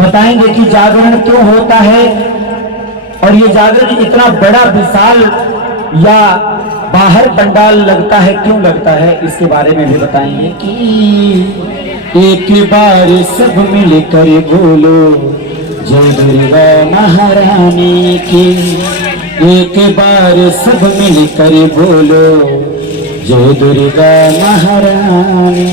बताएंगे कि जागरण क्यों होता है और ये जागरण इतना बड़ा विशाल या बाहर पंडाल लगता है, क्यों लगता है, इसके बारे में भी बताएंगे कि एक बार सब मिलकर बोलो जय दुर्गा महारानी की। एक बार सब मिलकर बोलो जय दुर्गा महारानी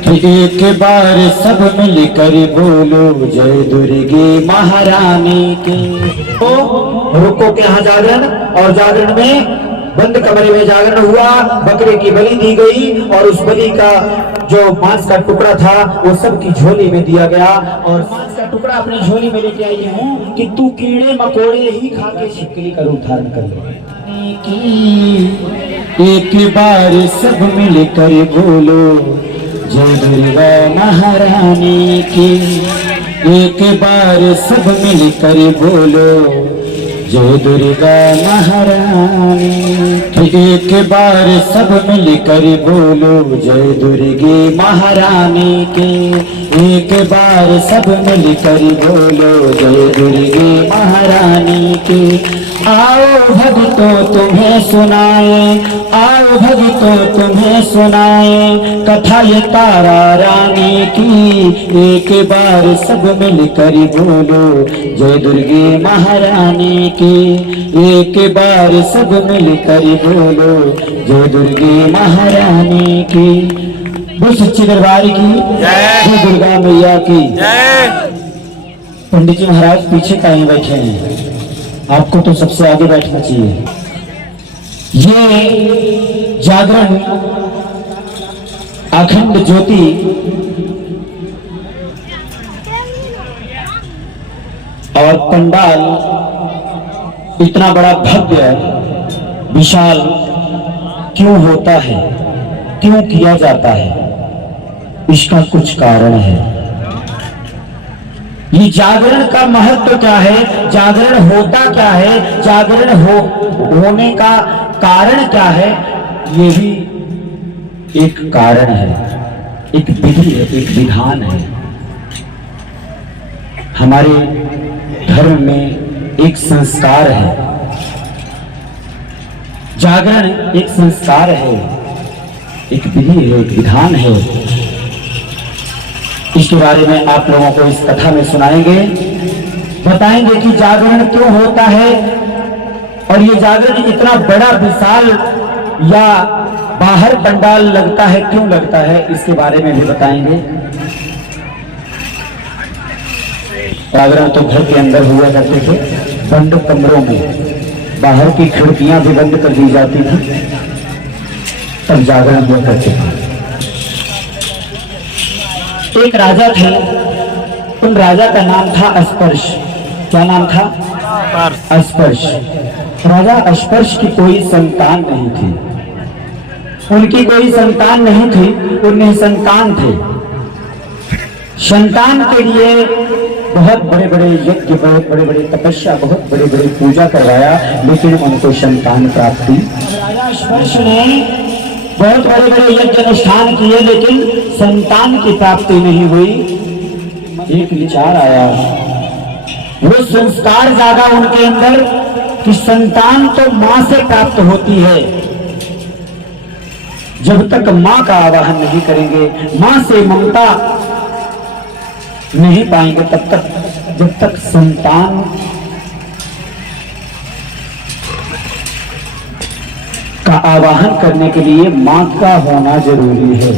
की। एक बार सब मिलकर बोलो जय दुर्गे महारानी की। तो रुको के यहाँ जागरण, और जागरण में बंद कमरे में जागरण हुआ, बकरे की बलि दी गई और उस बलि का जो मांस का टुकड़ा था वो सबकी झोली में दिया गया। और मांस का टुकड़ा अपनी झोली में लेके आई हूँ कि तू कीड़े मकोड़े ही खा के छिपकली का रूप धारण कर ले। एक बार सब मिलकर बोलो जय दुर्गा महारानी की। एक बार सब मिलकर बोलो जय दुर्गा महारानी की। एक बार सब मिलकर बोलो जय दुर्गे महारानी की। एक बार सब मिलकर बोलो जय दुर्गे महारानी की। आओ भक्तों तुम्हें सुनाए, आओ भक्तों तुम्हें सुनाए कथा ये तारा रानी की। एक बार सब मिलकर बोलो जय दुर्गे महारानी की। एक बार सब मिलकर बोलो जय दुर्गे महारानी की। बोल सच्ची दरबार की जय, दुर्गा मैया की जय। पंडित जी महाराज पीछे कहीं बैठे हैं, आपको तो सबसे आगे बैठना चाहिए। ये जागरण अखंड ज्योति और पंडाल इतना बड़ा भव्य विशाल क्यों होता है, क्यों किया जाता है, इसका कुछ कारण है। ये जागरण का महत्व क्या है, जागरण होता क्या है, जागरण होने का कारण क्या है, ये भी एक कारण है, एक विधि है, एक विधान है। हमारे धर्म में एक संस्कार है, जागरण एक संस्कार है, एक विधि है, एक विधान है। इसके बारे में आप लोगों को इस कथा में सुनाएंगे, बताएंगे कि जागरण क्यों होता है और ये जागरण इतना बड़ा विशाल या बाहर पंडाल लगता है, क्यों लगता है, इसके बारे में भी बताएंगे। जागरण तो घर के अंदर हुआ करते थे, बंद कमरों में, बाहर की खिड़कियां भी बंद कर दी जाती थी, तब जागरण हुआ करते थे। एक राजा थे, उन राजा का नाम था अस्पर्श। क्या नाम था? अस्पर्श। राजा अस्पर्श की कोई संतान नहीं थी, उनकी कोई संतान नहीं थी, उनमें संतान थे। संतान के लिए बहुत बड़े बड़े यज्ञ, बहुत बड़े बड़े तपस्या, बहुत बड़े बड़े पूजा करवाया, लेकिन उनको संतान प्राप्ति। राजा अस्पर्श ने बहुत बड़े बड़े यज्ञ अनुष्ठान किए, लेकिन संतान की प्राप्ति नहीं हुई। एक विचार आया, वो संस्कार जागा उनके अंदर कि संतान तो मां से प्राप्त होती है। जब तक मां का आवाहन नहीं करेंगे, मां से ममता नहीं पाएंगे, तब तक, जब तक संतान का आवाहन करने के लिए मां का होना जरूरी है।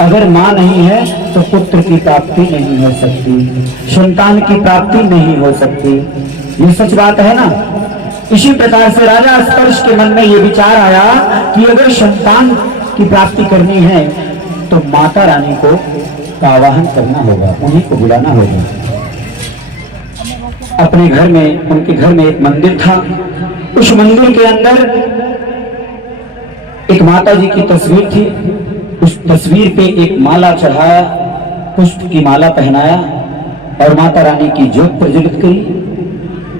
अगर मां नहीं है तो पुत्र की प्राप्ति नहीं हो सकती, संतान की प्राप्ति नहीं हो सकती। ये सच बात है ना। इसी प्रकार से राजा अस्पर्श के मन में ये विचार आया कि अगर संतान की प्राप्ति करनी है तो माता रानी को आवाहन करना होगा, उन्हीं को बुलाना होगा। अपने घर में, उनके घर में एक मंदिर था, उस मंदिर के अंदर एक माता जी की तस्वीर थी। उस तस्वीर पे एक माला चढ़ाया, पुष्प की माला पहनाया और माता रानी की ज्योत प्रज्वलित करी।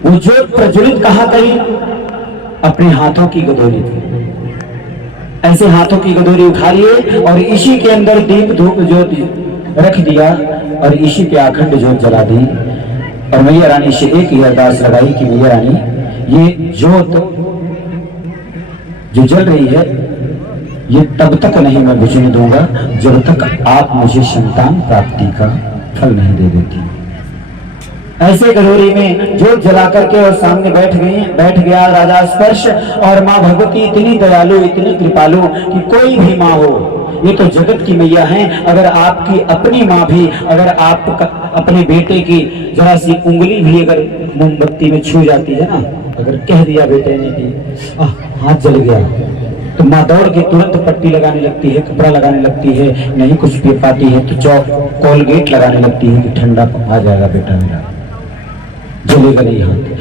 वो ज्योत प्रज्वलित कहाँ करी? अपने हाथों की गदोरी थी। ऐसे हाथों की गदोरी उठा लिए और इसी के अंदर दीप धूप ज्योति रख दिया और इसी पे अखंड जोत जला दी। और मैया रानी से एक ही अरदास लगाई कि मैया रानी ये जोत जो जल रही है ये तब तक नहीं मैं बुझने दूंगा जब तक आप मुझे संतान प्राप्ति का फल नहीं दे देती। ऐसे गलोरी में जोत जला करके और सामने बैठ गया राजा स्पर्श। और माँ भगवती इतनी दयालु इतनी कृपालु कि कोई भी माँ हो, ये तो जगत की मैया है, अगर आपकी अपनी माँ भी अगर आप अपने बेटे की जरा सी उंगली भी अगर मोमबत्ती में छू जाती है ना, अगर कह दिया बेटे ने कि हाथ जल गया, तो माँ दौड़ के तुरंत पट्टी लगाने लगती है, कपड़ा लगाने लगती है, नहीं कुछ पी पाती है तो चौक कोलगेट लगाने लगती है कि ठंडा आ जाएगा बेटा मेरा, जलेगा नहीं हाथ।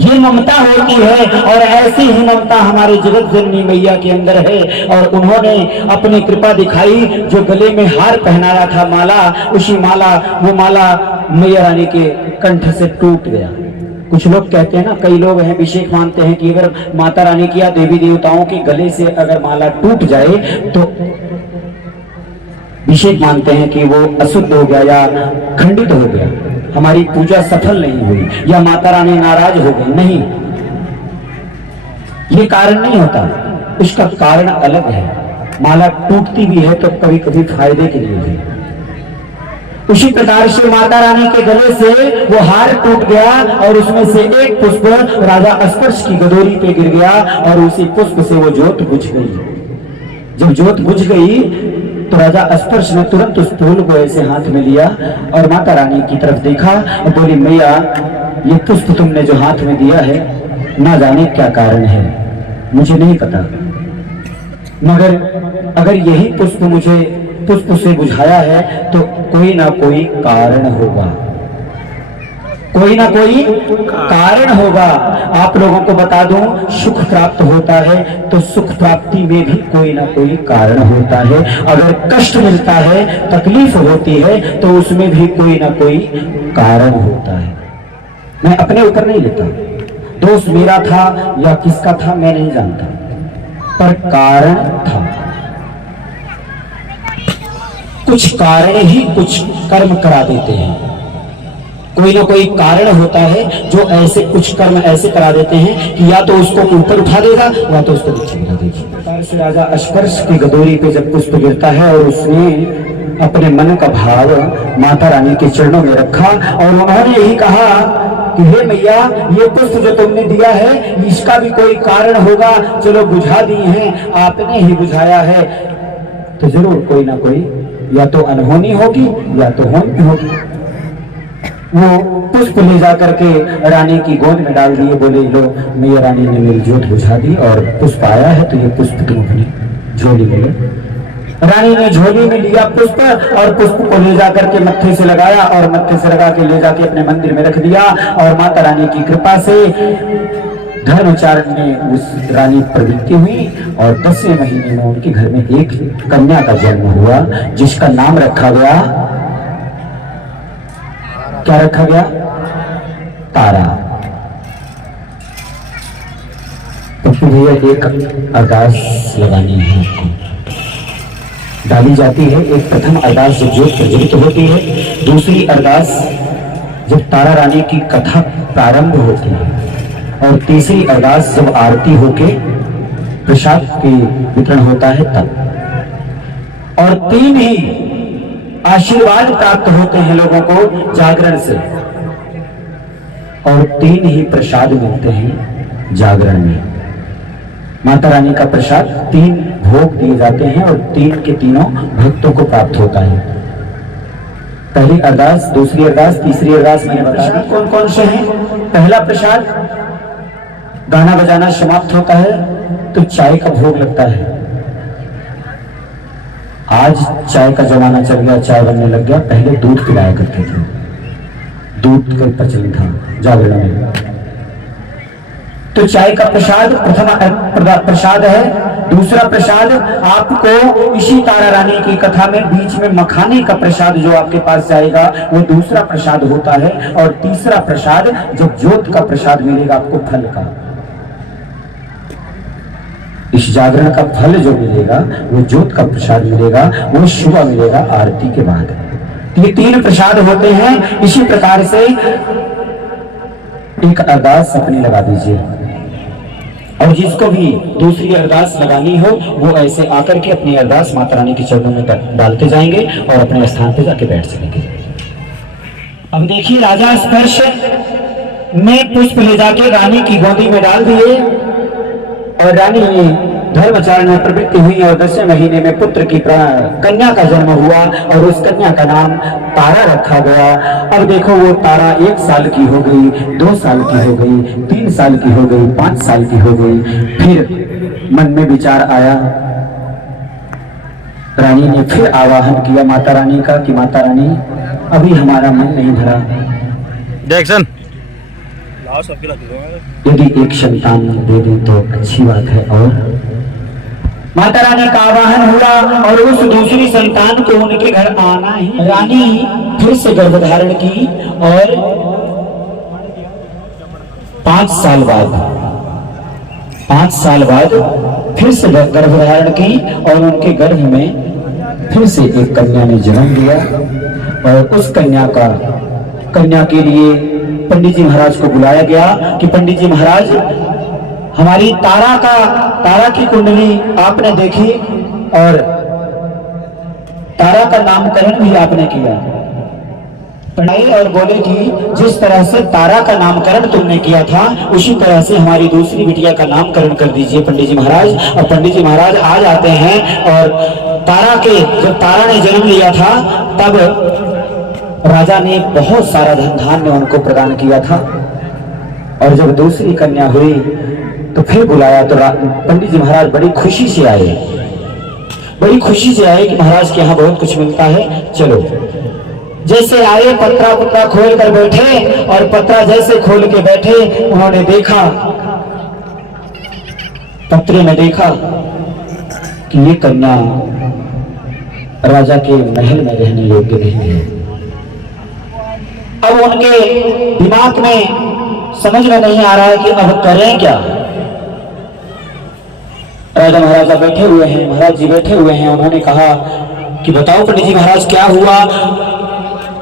ये ममता होती है और ऐसी ही ममता हमारे जगत जननी मैया के अंदर है। और उन्होंने अपनी कृपा दिखाई, जो गले में हार पहनाया था माला, उसी माला वो माला मैया रानी के कंठ से टूट गया। कुछ लोग कहते हैं ना, कई लोग हैं अभिषेक मानते हैं कि अगर माता रानी की या देवी देवताओं के गले से अगर माला टूट जाए तो अभिषेक मानते हैं कि वो अशुद्ध हो गया या खंडित हो गया, हमारी पूजा सफल नहीं हुई या माता रानी नाराज हो गई। नहीं, ये कारण नहीं होता, उसका कारण अलग है। माला टूटती भी है तो कभी कभी फायदे के लिए भी। उसी प्रकार से माता रानी के गले से वो हार टूट गया और उसमें से एक पुष्प राजा स्पर्श की गदोरी पे गिर गया और उसी पुष्प से वो जोत बुझ गई। जब जोत बुझ गई तो राजा स्पर्श ने तुरंत उस फूल को ऐसे हाथ में लिया और माता रानी की तरफ देखा और बोली, मैया ये पुष्प तुमने जो हाथ में दिया है ना जाने क्या कारण है, मुझे नहीं पता, मगर अगर यही पुष्प मुझे पुष्प से बुझाया है तो कोई ना कोई कारण होगा, कोई ना कोई कारण होगा। आप लोगों को बता दूं, सुख प्राप्त होता है तो सुख प्राप्ति में भी कोई ना कोई कारण होता है। अगर कष्ट मिलता है, तकलीफ होती है तो उसमें भी कोई ना कोई कारण होता है। मैं अपने ऊपर नहीं लेता, दोष मेरा था या किसका था मैं नहीं जानता, पर कारण था। कुछ कारण ही कुछ कर्म करा देते हैं, कोई ना कोई कारण होता है जो ऐसे कुछ कर्म ऐसे करा देते हैं कि या तो उसको ऊपर उठा देगा या तो उसको नीचे गिरा देगा। से राजा स्पर्श की गदोरी पे जब पुष्प गिरता है और उसने अपने मन का भाव माता रानी के चरणों में रखा और उन्होंने यही कहा कि हे मैया, ये पुष्प जो तुमने दिया है इसका भी कोई कारण होगा, चलो बुझा दी है, आपने ही बुझाया है तो जरूर कोई ना कोई या तो अनहोनी होगी या तो होनी होगी। वो पुष्प ले जा करके रानी की गोद में डाल दिए, बोले लो मैया रानी ने मेरी जोत बुझा दी और पुष्प आया है तो ये पुष्प तुम अपनी झोली में लो। रानी ने झोली में लिया पुष्प और पुष्प को ले जा करके मत्थे से लगाया और मत्थे से लगा के ले जाके अपने मंदिर में रख दिया। और माता रानी की कृपा से धर्मचारण में उस रानी प्रवृत्ति हुई और 10वें महीने में उनके घर में एक कन्या का जन्म हुआ जिसका नाम रखा गया, क्या रखा गया? तारा। तो भैया एक अरदास लगानी है, डाली जाती है। एक प्रथम अरदास जब जोत प्रज्वलित होती है, दूसरी अरदास जब तारा रानी की कथा प्रारंभ होती है और तीसरी अरदास जब आरती होके प्रसाद के वितरण होता है तब। और तीन ही आशीर्वाद प्राप्त होते हैं लोगों को जागरण से और तीन ही प्रसाद मिलते हैं जागरण में। माता रानी का प्रसाद 3 भोग दिए जाते हैं और 3 के तीनों भक्तों को प्राप्त होता है। पहली अरदास, दूसरी अरदास, तीसरी अरदास मैंने बताया कौन कौन से हैं। पहला प्रसाद, गाना बजाना समाप्त होता है तो चाय का भोग लगता है। आज चाय का जमाना चल गया, चाय बनने लग गया, पहले दूध पिलाया करते थे, दूध का प्रचलन था जागरण में। तो चाय का प्रसाद प्रथम प्रसाद है। दूसरा प्रसाद आपको इसी तारा रानी की कथा में बीच में मखाने का प्रसाद जो आपके पास जाएगा वो दूसरा प्रसाद होता है। और तीसरा प्रसाद जब जोत का प्रसाद मिलेगा आपको फल का, इस जागरण का फल जो मिलेगा वो जोत का प्रसाद मिलेगा, वो सुबह मिलेगा आरती के बाद। ये 3 प्रसाद होते हैं। इसी प्रकार से एक अरदास अपनी लगा दीजिए, और जिसको भी दूसरी अरदास लगानी हो वो ऐसे आकर के अपनी अरदास माता रानी के चरणों में डालते जाएंगे और अपने स्थान पे जाके बैठ सकेंगे। अब देखिए, राजा स्पर्श में पुष्प ले जाके रानी की गोदी में डाल दिए और रानी धर्मचारण में प्रवृत्ति हुई और 10वें महीने में पुत्र की कन्या का जन्म हुआ और उस कन्या का नाम तारा रखा गया। अब देखो, वो तारा 1 साल की हो गई, 2 साल की हो गई, 3 साल की हो गई, 5 साल की हो गई। फिर मन में विचार आया, रानी ने फिर आवाहन किया माता रानी का कि माता रानी अभी हमारा मन नहीं भरा, यदि एक संतान दे दी तो अच्छी बात है। और माता रानी का आवाहन हुआ और उस दूसरी संतान को उनके घर आना ही। रानी फिर से गर्भ धारण की और 5 साल बाद फिर से गर्भ धारण की और उनके गर्भ में फिर से एक कन्या ने जन्म लिया। और उस कन्या के लिए पंडित जी महाराज को बुलाया गया कि पंडित जी महाराज, हमारी तारा की कुंडली आपने देखी और तारा का नामकरण भी आपने किया। और बोले कि जिस तरह से तारा का नामकरण तुमने किया था उसी तरह से हमारी दूसरी बिटिया का नामकरण कर दीजिए पंडित जी महाराज। और पंडित जी महाराज आ जाते हैं और जब तारा ने जन्म लिया था तब राजा ने बहुत सारा धन धान्य उनको प्रदान किया था। और जब दूसरी कन्या हुई तो फिर बुलाया तो पंडित जी महाराज बड़ी खुशी से आए कि महाराज के यहाँ बहुत कुछ मिलता है, चलो। जैसे आए पत्रा खोल कर बैठे और पत्रा जैसे खोल के बैठे उन्होंने देखा, पत्रे में देखा कि ये कन्या राजा के महल में रहने योग्य नहीं है। अब उनके दिमाग में समझ में नहीं आ रहा है कि अब करें क्या। राजा महाराजा बैठे हुए हैं, महाराज जी बैठे हुए हैं। उन्होंने कहा कि बताओ पंडित जी महाराज क्या हुआ।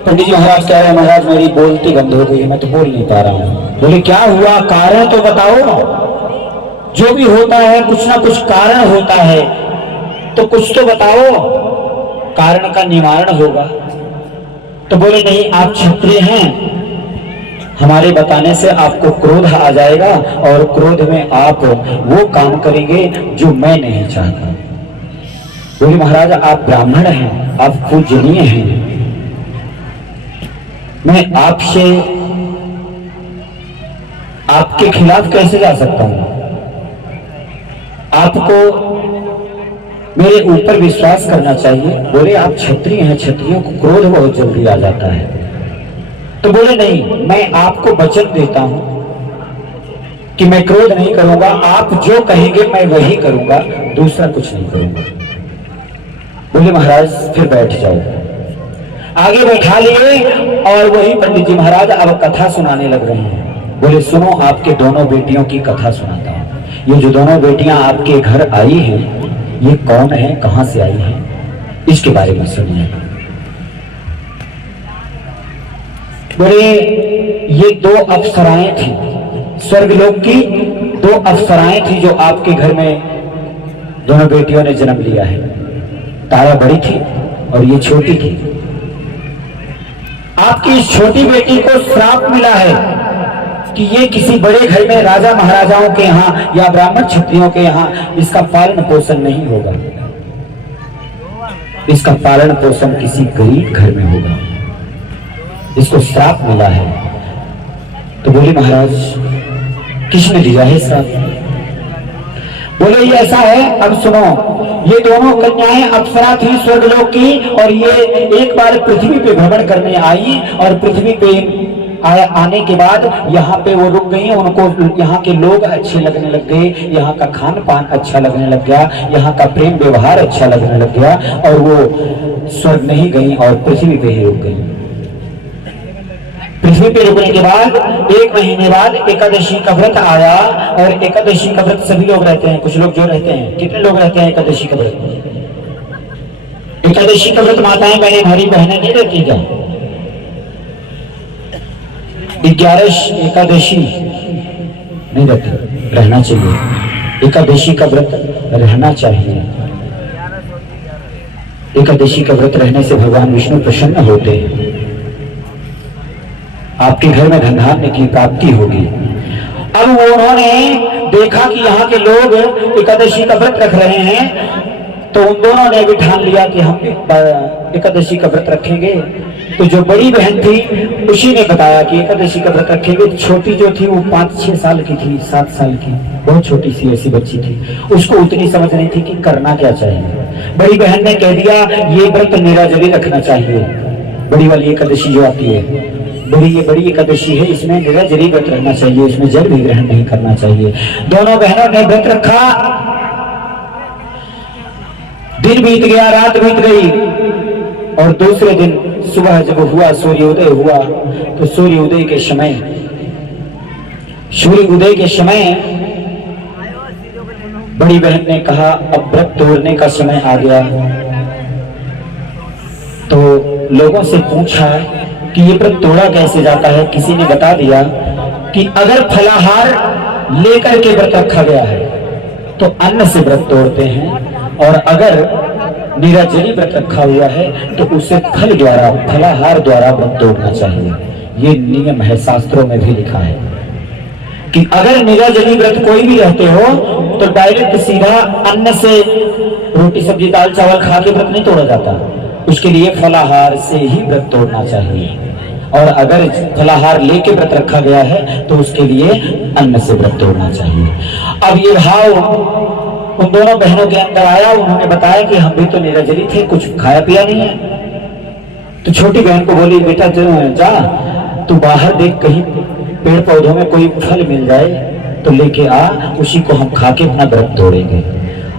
पंडित जी महाराज कह रहे हैं, महाराज मेरी बोलती बंद हो गई, मैं तो बोल नहीं पा रहा हूँ। बोले क्या हुआ, कारण तो बताओ। जो भी होता है कुछ ना कुछ कारण होता है, तो कुछ तो बताओ, कारण का निवारण होगा। तो बोले नहीं, आप क्षत्रिय हैं, हमारे बताने से आपको क्रोध आ जाएगा और क्रोध में आप वो काम करेंगे जो मैं नहीं चाहता। बोले महाराज आप ब्राह्मण हैं, आप पूजनीय हैं, मैं आपसे आपके खिलाफ कैसे जा सकता हूं। आपको मेरे ऊपर विश्वास करना चाहिए। बोले आप क्षत्रिय हैं, क्षत्रियों को क्रोध बहुत जल्दी आ जाता है। तो बोले नहीं, मैं आपको वचन देता हूं कि मैं क्रोध नहीं करूंगा, आप जो कहेंगे मैं वही करूंगा, दूसरा कुछ नहीं करूंगा। बोले महाराज फिर बैठ जाओ। आगे बैठा लिए और वही पंडित जी महाराज अब कथा सुनाने लग रहे हैं। बोले सुनो, आपके दोनों बेटियों की कथा सुनाता हूं। ये जो दोनों बेटियां आपके घर आई हैं, ये कौन है, कहां से आई हैं, इसके बारे में सुनिए। बोले ये 2 अप्सराएं थी, स्वर्गलोक की 2 अप्सराएं थी जो आपके घर में दोनों बेटियों ने जन्म लिया है। तारा बड़ी थी और ये छोटी थी। आपकी इस छोटी बेटी को श्राप मिला है कि ये किसी बड़े घर में राजा महाराजाओं के यहाँ या ब्राह्मण क्षत्रियों के यहाँ इसका पालन पोषण नहीं होगा, इसका पालन पोषण किसी गरीब घर में होगा, इसको श्राप मिला है। तो बोले महाराज किसने दिया है श्राप। बोले ये ऐसा है, अब सुनो, ये दोनों कन्याएं अप्सरा थी स्वर्गलोक की और ये एक बार पृथ्वी पे भ्रमण करने आई और पृथ्वी पे आने के बाद यहाँ पे वो रुक गई। उनको यहाँ के लोग अच्छे लगने लग गए, यहाँ का खान पान अच्छा लगने लग गया, यहाँ का प्रेम व्यवहार अच्छा लगने लग गया और वो स्वर्ग नहीं गई और पृथ्वी पे ही रुक गई। पृथ्वी पे रुकने के बाद 1 महीने बाद एकादशी का व्रत आया और एकादशी का व्रत सभी लोग रहते हैं, कुछ लोग जो रहते हैं, कितने लोग रहते हैं एकादशी का व्रत। एकादशी का व्रत माताएं बहनें हमारी बहनें नहीं रहती क्या? 11 एकादशी नहीं रहती, रहना चाहिए। एकादशी का व्रत रहना चाहिए। एकादशी का व्रत रहने से भगवान विष्णु प्रसन्न होते हैं, आपके घर में धन धान्य की प्राप्ति होगी। अब उन्होंने देखा कि यहाँ के लोग एकादशी का व्रत रख रहे हैं, तो उन दोनों ने भी ठान लिया कि हम एकादशी का व्रत रखेंगे। तो जो बड़ी बहन थी उसी ने बताया कि एकादशी का व्रत रखेंगे। छोटी जो थी वो 5-6 साल की थी, 7 साल की, बहुत छोटी सी ऐसी बच्ची थी, उसको उतनी समझ नहीं थी कि करना क्या चाहिए। बड़ी बहन ने कह दिया ये व्रत निराजली रखना चाहिए। बड़ी वाली एकादशी जो आती है, बड़ी एकादशी है, इसमें निराजली व्रत रहना चाहिए, इसमें जल भी ग्रहण नहीं करना चाहिए। दोनों बहनों ने व्रत रखा। दिन बीत गया, रात बीत गई, और दूसरे दिन सुबह जब हुआ, सूर्योदय हुआ, तो सूर्योदय के समय बड़ी बहन ने कहा अब व्रत तोड़ने का समय आ गया। तो लोगों से पूछा कि ये व्रत तोड़ा कैसे जाता है। किसी ने बता दिया कि अगर फलाहार लेकर के व्रत रखा गया है तो अन्न से व्रत तोड़ते हैं, और अगर निराजली व्रत रखा हुआ है तो उसे फल द्वारा, फलाहार द्वारा व्रत तोड़ना चाहिए। ये नियम है, शास्त्रों में भी लिखा है कि अगर निराजली व्रत कोई भी रहते हो तो डायरेक्ट सीधा अन्न से रोटी सब्जी दाल चावल खा के व्रत नहीं तोड़ा जाता, उसके लिए फलाहार से ही व्रत तोड़ना चाहिए। और अगर फलाहार लेके व्रत रखा गया है तो उसके लिए अन्न से व्रत तोड़ना चाहिए। अब ये भाव उन दोनों बहनों के अंदर आया। उन्होंने बताया कि हम भी तो निराजली थे, कुछ खाया पिया नहीं है। तो छोटी बहन को बोली बेटा जा तू बाहर देख, कहीं पेड़ पौधों में कोई फल मिल जाए तो लेके आ, उसी को हम खा के अपना व्रत तोड़ेंगे।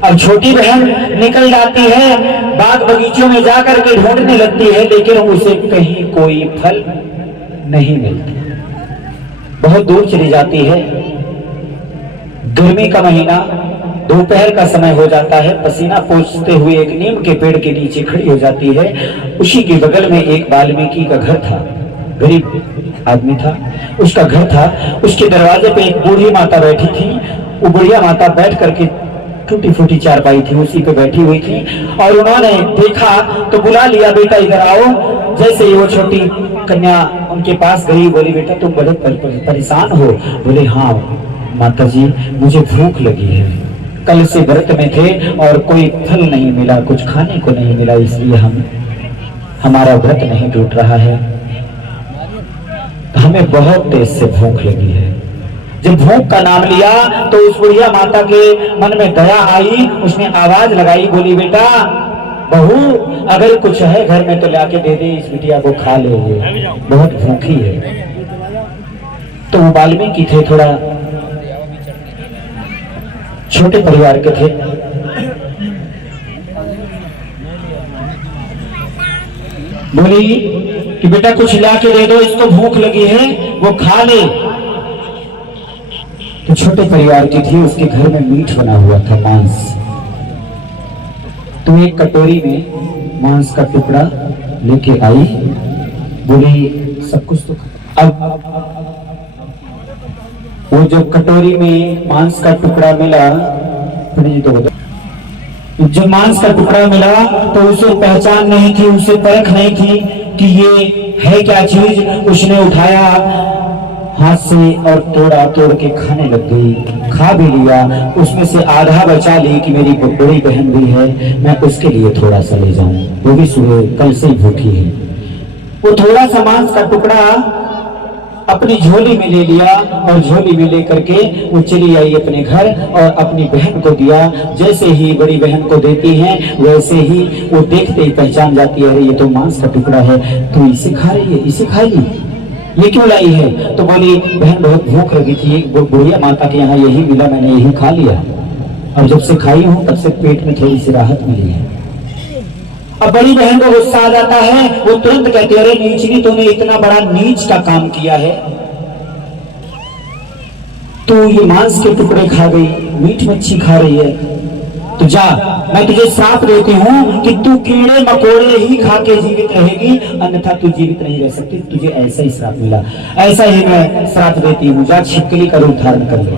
अब छोटी बहन निकल जाती है, बाग बगीचों में जाकर के ढूंढने लगती है, लेकिन उसे कहीं कोई फल नहीं मिलता। बहुत दूर चली जाती है। गर्मी का महीना, दोपहर का समय हो जाता है, पसीना पोंछते हुए एक नीम के पेड़ के नीचे खड़ी हो जाती है। उसी के बगल में एक वाल्मीकि का घर था, गरीब आदमी था, उसका घर था। उसके दरवाजे पे एक बूढ़ी माता बैठी थी। वो बुढ़िया माता बैठ करके टूटी फूटी चारपाई थी, उसी पे बैठी हुई थी। और उन्होंने देखा तो बुला लिया, बेटा इधर आओ। जैसे ही वो छोटी कन्या उनके पास गई, बोली बेटा तुम बड़े परेशान हो? बोले हाँ माता जी, मुझे भूख लगी है, कल से व्रत में थे और कोई फल नहीं मिला, कुछ खाने को नहीं मिला, इसलिए हमारा व्रत नहीं टूट रहा है। हमें बहुत तेज से भूख लगी है। जब भूख का नाम लिया तो उस बुढ़िया माता के मन में दया आई। उसने आवाज लगाई, बोली बेटा बहू अगर कुछ है घर में तो लाके दे दे, इस बिटिया को खा ले, बहुत भूखी है। तो वो वाल्मीकि थे, थोड़ा छोटे परिवार के थे। बोली कि बेटा कुछ लाके दे दो, इसको भूख लगी है, वो खा ले। तो छोटे परिवार की थी, उसके घर में मीट बना हुआ था, मांस। तो एक कटोरी में मांस का टुकड़ा लेके आई। बोली सब कुछ तो अब वो जो कटोरी में मांस का टुकड़ा मिला, तो जब मांस का टुकड़ा मिला तो उसे पहचान नहीं थी, उसे परख नहीं थी कि ये है क्या चीज। उसने उठाया हाथ से और तोड़ के खाने लग गई। खा भी लिया, उसमें से आधा बचा ली कि मेरी बड़ी बहन भी है, मैं उसके लिए थोड़ा सा ले जाऊं, वो भी सुबह कल से ही भूखी है। वो थोड़ा सा मांस का टुकड़ा अपनी झोली में ले लिया और झोली में लेकर के वो चली आई अपने घर और अपनी बहन को दिया। जैसे ही बड़ी बहन को देती हैं वैसे ही वो देखते ही पहचान जाती है, अरे ये तो मांस का टुकड़ा है, तो इसे खा रही है, इसे खाएगी, ये क्यों लाई है? तो बोली बहन बहुत भूख लगी थी, बुढ़िया माता के यहाँ यही मिला, मैंने यही खा लिया, अब जब से खाई हूँ तब से पेट में थोड़ी सी राहत मिली है। अब बड़ी बहन को गुस्सा आ जाता है, वो तुरंत कहती है अरे नीचनी, तूने इतना बड़ा नीच का काम किया है, तू ये मांस के टुकड़े खा गई, मीट मच्छी खा रही है, तो जा, मैं तुझे श्राप देती हूँ कि तू कीड़े मकोड़े ही खा के जीवित रहेगी, अन्यथा तू जीवित नहीं रह सकती। तुझे ऐसा ही श्राप मिला, ऐसा ही मैं श्राप देती हूँ। जा छिपकली का रूप धारण कर ले,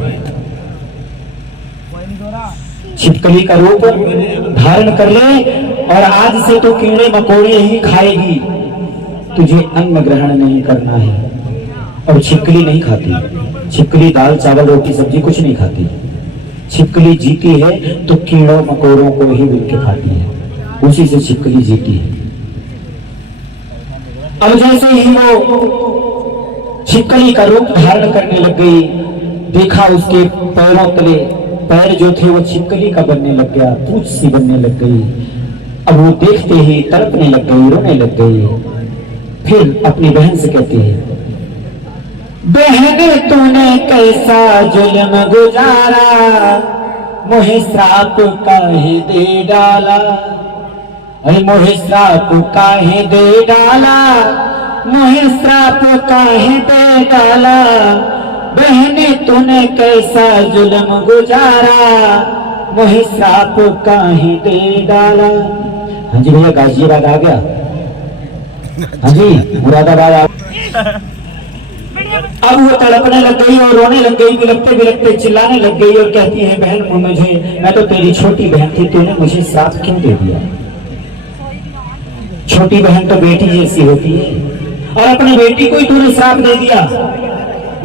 छिपकली का रूप धारण कर ले, और आज से तू कीड़े मकोड़े ही खाएगी। तुझे अन्न ग्रहण नहीं करना है। और छिपकली नहीं खाती, छिपकली दाल चावल रोटी सब्जी कुछ नहीं खाती। छिपकली जीती है तो कीड़ों मकोड़ों को ही मिल के खाती है, उसी से छिपकली जीती है। अब जैसे ही वो छिपकली का रूप धारण करने लग गई, देखा उसके पैरों तले पैर जो थे वो छिपकली का बनने लग गया, पूंछ सी बनने लग गई। अब वो देखते ही तड़पने लग गई, रोने लग गई। फिर अपनी बहन से कहती है, बहन तूने कैसा जुल्म गुजारा, मोहे श्राप काहे दे डाला। अरे मोहे श्राप काहे दे डाला, मोहे श्राप काहे दे डाला। बहने तूने कैसा जुल्म गुजारा, मोहे श्राप काहे दे डाला। हाँ जी भैया, गाजियाबाद आ गया। हाँ जी, मुरादाबाद आ गया। अब वो तड़पने लग गई और रोने लग गई, बिलखते बिलखते चिल्लाने लग गई और कहती है, बहन मुझे, मैं तो तेरी छोटी बहन थी, तूने मुझे श्राप क्यों दे दिया। छोटी बहन तो बेटी जैसी होती है, और अपनी बेटी को ही तूने श्राप दे दिया।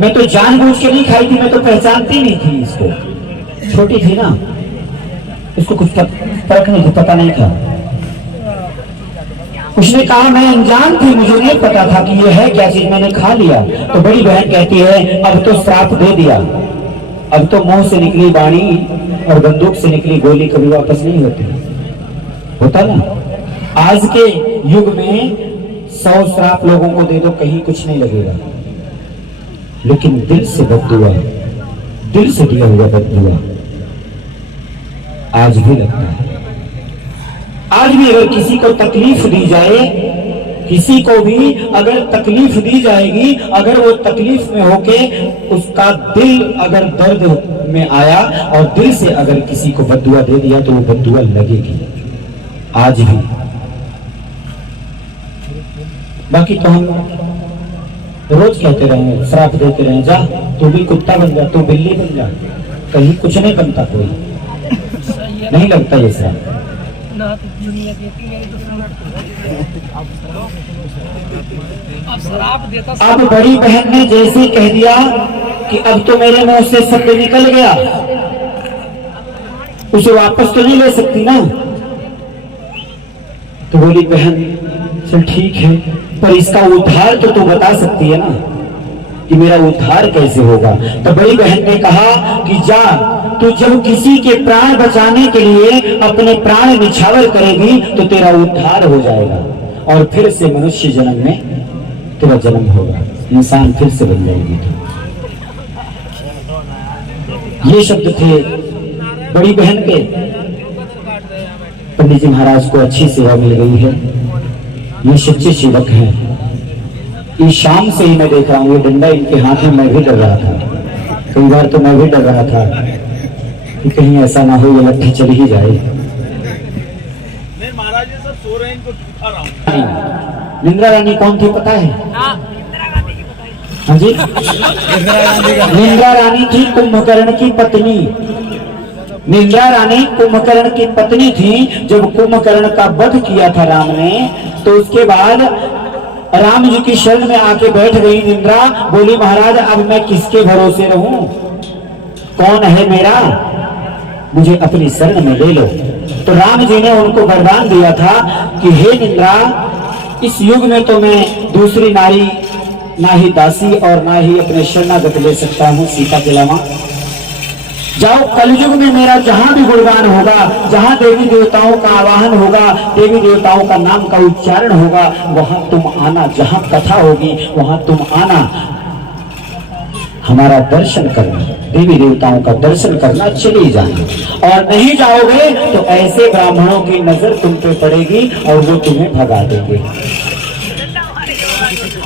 मैं तो जानबूझ के नहीं खाई थी, मैं तो पहचानती नहीं थी इसको, छोटी थी ना, इसको कुछ फर्क नहीं था, पता नहीं था। उसने कहा, मैं अनजान थी, मुझे नहीं पता था कि ये है क्या चीज, मैंने खा लिया। तो बड़ी बहन कहती है, अब तो श्राप दे दिया, अब तो मुंह से निकली बाणी और बंदूक से निकली गोली कभी वापस नहीं होती। होता ना, आज के युग में 100 श्राप लोगों को दे दो, कहीं कुछ नहीं लगेगा, लेकिन दिल से बद्दुआ, दिल से दिया हुआ बद्दुआ आज भी लगता है। आज भी अगर किसी को तकलीफ दी जाए, किसी को भी अगर तकलीफ दी जाएगी, अगर वो तकलीफ में होके उसका दिल अगर दर्द में आया और दिल से अगर किसी को बद्दुआ दे दिया तो वो बद्दुआ लगेगी आज भी। बाकी तो हम रोज कहते रहे, श्राप देते रहे, जा तू भी कुत्ता बन जा, तू बिल्ली बन जा, कहीं कुछ नहीं बनता, कोई नहीं लगता ये श्राप। अब बड़ी बहन ने जैसे कह दिया कि अब तो मेरे मुंह से शब्द निकल गया, उसे वापस तो नहीं ले सकती ना। तो बोली, बहन चल ठीक है, पर इसका उद्धार तो तू बता सकती है ना, कि मेरा उद्धार कैसे होगा। तो बड़ी बहन ने कहा कि जा, तू जब किसी के प्राण बचाने के लिए अपने प्राण निछावर करेगी तो तेरा उद्धार हो जाएगा, और फिर से मनुष्य जन्म में तेरा जन्म होगा, इंसान फिर से बन जाएगी। ये शब्द थे बड़ी बहन के। पंडित जी महाराज को अच्छी सेवा मिल गई है, ये सच्चे सेवक हैं। इस शाम से ही मैं देख रहा हूँ, ये डंडा इनके हाथ में, मैं भी डर रहा था, कई बार तो मैं भी डर रहा था कि कहीं ऐसा ना हो ये लट्ठी चली ही जाए। महाराज जी सब सो रहे हैं, इनको उठा रहा हूं। निंद्रा रानी कौन थी पता है? हाँ जी, निंद्रा रानी थी कुंभकर्ण की पत्नी। निंद्रा रानी कुंभकर्ण की पत्नी थी। जब कुंभकर्ण का वध किया था राम ने, तो उसके बाद राम जी की शरण में आके बैठ गई निंद्रा। बोली, महाराज अब मैं किसके भरोसे रहूं, कौन है मेरा, मुझे अपनी शरण में ले लो। तो राम जी ने उनको वरदान दिया था कि हे निंद्रा, इस युग में तो मैं दूसरी नारी ना ही दासी और ना ही अपने शरणागत ले सकता हूँ सीता के अलावा। जाओ, कलयुग में मेरा जहां भी गुणगान होगा, जहां देवी देवताओं का आवाहन होगा, देवी देवताओं का नाम का उच्चारण होगा, वहां तुम आना, जहां कथा होगी वहां तुम आना, हमारा दर्शन करना, देवी देवताओं का दर्शन करना, चले जाना। और नहीं जाओगे तो ऐसे ब्राह्मणों की नजर तुम पे पड़ेगी और वो तुम्हें भगा देंगे,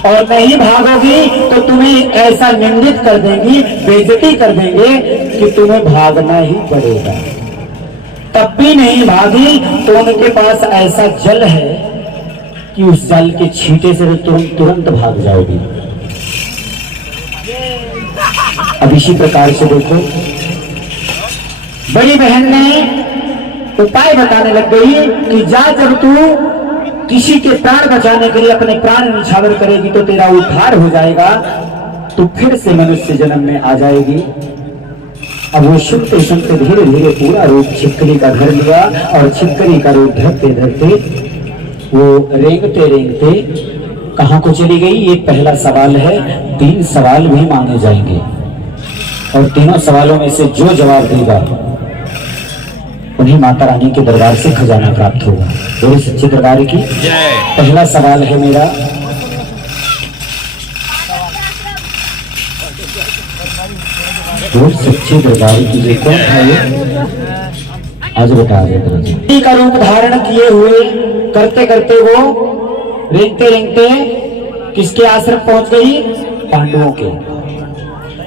और नहीं भागोगी तो तुम्हें ऐसा निंदित कर देंगी, बेइज्जती कर देंगे कि तुम्हें भागना ही पड़ेगा। तब भी नहीं भागी, तो उनके पास ऐसा जल है कि उस जल के छींटे से तुरंत भाग जाएगी। अब इसी प्रकार से देखो, बड़ी बहन ने उपाय बताने लग गई कि जा, जब तू किसी के प्राण बचाने के लिए अपने प्राण निछावर करेगी तो तेरा उद्धार हो जाएगा, तो फिर से मनुष्य जन्म में आ जाएगी। अब वो सुनते सुनते धीरे धीरे पूरा रूप छिपकली का धर लिया और छिपकली का रूप धरते धरते वो रेंगते रेंगते कहां को चली गई। ये पहला सवाल है। 3 सवाल भी मांगे जाएंगे और तीनों सवालों में से जो जवाब देगा उन्हें माता रानी के दरबार से खजाना प्राप्त होगा। बोले सच्चे दरबार की। पहला सवाल है मेरा, बोल सच्चे दरबार की जो कौन है ये, आज बता दे। का रूप धारण किए हुए करते करते वो रेंगते रेंगते किसके आश्रम पहुंच गई? पांडवों के।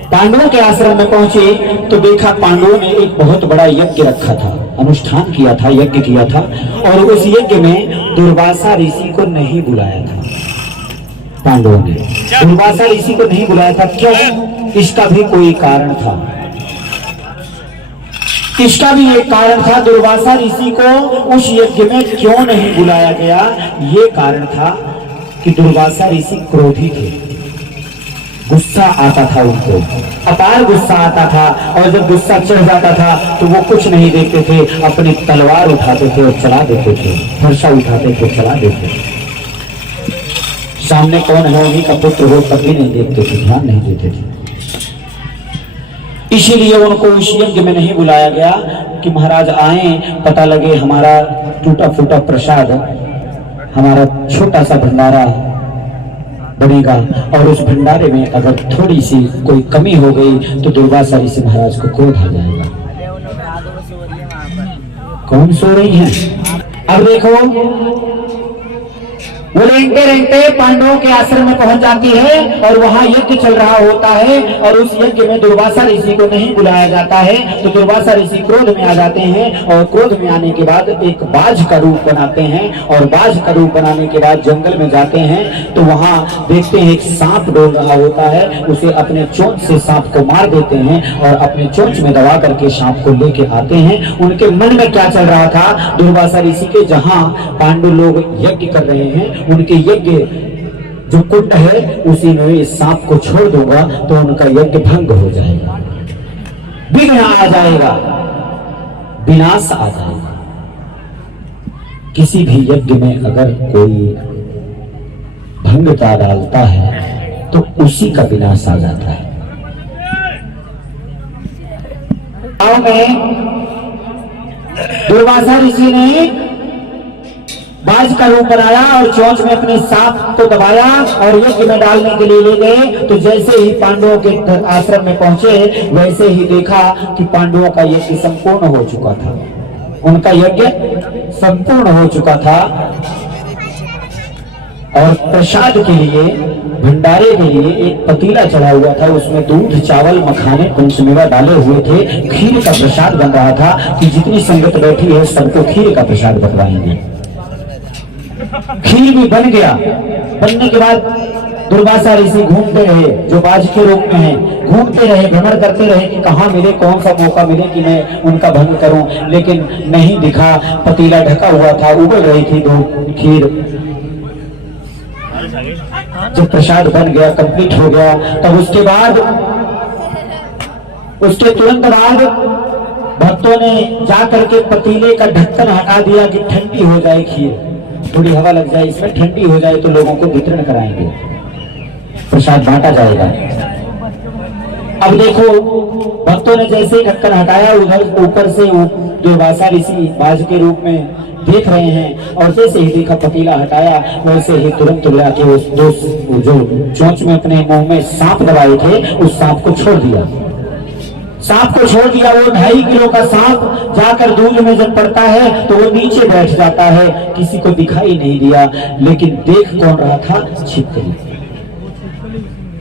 पांडवों के आश्रम में पहुंची तो देखा पांडवों ने एक बहुत बड़ा यज्ञ रखा था, अनुष्ठान किया था, यज्ञ किया था, और उस यज्ञ में दुर्वासा ऋषि को नहीं बुलाया था। पांडवों ने दुर्वासा ऋषि को नहीं बुलाया था। क्यों? इसका भी कोई कारण था। इसका भी एक कारण था। दुर्वासा ऋषि को उस यज्ञ में क्यों नहीं बुलाया गया? ये कारण था कि दुर्वासा ऋषि क्रोधी थे, गुस्सा आता था उनको, अपार गुस्सा आता था, और जब गुस्सा चढ़ जाता था तो वो कुछ नहीं देखते थे, अपनी तलवार उठाते थे और चला देते थे, फरसा उठाते थे, चला देते थे। सामने कौन है उन्हीं का पुत्र हो कभी नहीं देखते थे, ध्यान नहीं देते थे। इसीलिए उनको उस यज्ञ में नहीं बुलाया गया कि महाराज आए, पता लगे हमारा टूटा फूटा प्रसाद, हमारा छोटा सा भंडारा बनेगा और उस भंडारे में अगर थोड़ी सी कोई कमी हो गई तो दुर्वासा ऋषि महाराज को क्रोध आ जाएगा। कौन सो रही हैं? अब देखो, वो रेंगते रेंगते पांडवों के आश्रम में पहुंच जाती है और वहां यज्ञ चल रहा होता है, और उस यज्ञ में दुर्वासा ऋषि को नहीं बुलाया जाता है। तो दुर्वासा ऋषि क्रोध में आ जाते हैं, और क्रोध में आने के बाद एक बाज का रूप बनाते हैं, और बाज का रूप बनाने के बाद जंगल में जाते हैं तो वहां देखते हैं एक सांप डोल रहा होता है, उसे अपने चोंच से सांप को मार देते हैं और अपने चोंच में दबा करके सांप को लेके आते हैं। उनके मन में क्या चल रहा था? दुर्वासा ऋषि के जहां पांडु लोग यज्ञ कर रहे हैं, उनके यज्ञ जो कुंड है उसी में इस सांप को छोड़ दूंगा तो उनका यज्ञ भंग हो जाएगा, विघ्न आ जाएगा, विनाश आ जाएगा। किसी भी यज्ञ में अगर कोई भंगता डालता है तो उसी का विनाश आ जाता है। गांव में दुर्वासा ऋषि ने बाज का रूप बनाया और चोंच में अपने सांप को दबाया और यज्ञ में डालने के लिए ले गए। तो जैसे ही पांडवों के आश्रम में पहुंचे वैसे ही देखा कि पांडवों का यज्ञ संपूर्ण हो चुका था, उनका यज्ञ संपूर्ण हो चुका था। और प्रसाद के लिए, भंडारे के लिए एक पतीला चढ़ा हुआ था, उसमें दूध, चावल, मखाने, पंचमेवा डाले हुए थे। खीर का प्रसाद बन रहा था कि जितनी संगत बैठी है सबको खीर का प्रसाद बंटवाएंगे। खीर भी बन गया। बनने के बाद दुर्वासा ऋषि घूमते रहे, जो बाज के रूप में है, घूमते रहे, भ्रमण करते रहे कि कहाँ मिले, कौन सा मौका मिले कि मैं उनका भंग करूं, लेकिन नहीं दिखा। पतीला ढका हुआ था, उबल रही थी दूध, खीर। जब प्रसाद बन गया, कंप्लीट हो गया, तब उसके बाद, उसके तुरंत बाद भक्तों ने जाकर के पतीले का ढक्कन हटा दिया कि ठंडी हो जाए खीर, थोड़ी हवा लग जाए इसमें, ठंडी हो जाए तो लोगों को वितरण कराएंगे, प्रसाद बांटा जाएगा। अब देखो, भक्तों ने जैसे ही ढक्कन हटाया, उधर ऊपर से दुर्वासा ऋषि बाज के रूप में देख रहे हैं, और जैसे ही देखा पतीला हटाया वैसे ही तुरंत लाके उस जो चोंच में अपने मुंह में सांप दबाए थे उस सांप को छोड़ दिया। सांप को छोड़ दिया। वो 2.5 किलो का सांप जाकर दूध में जब पड़ता है तो वो नीचे बैठ जाता है, किसी को दिखाई नहीं दिया। लेकिन देख कौन रहा था? छिपकली।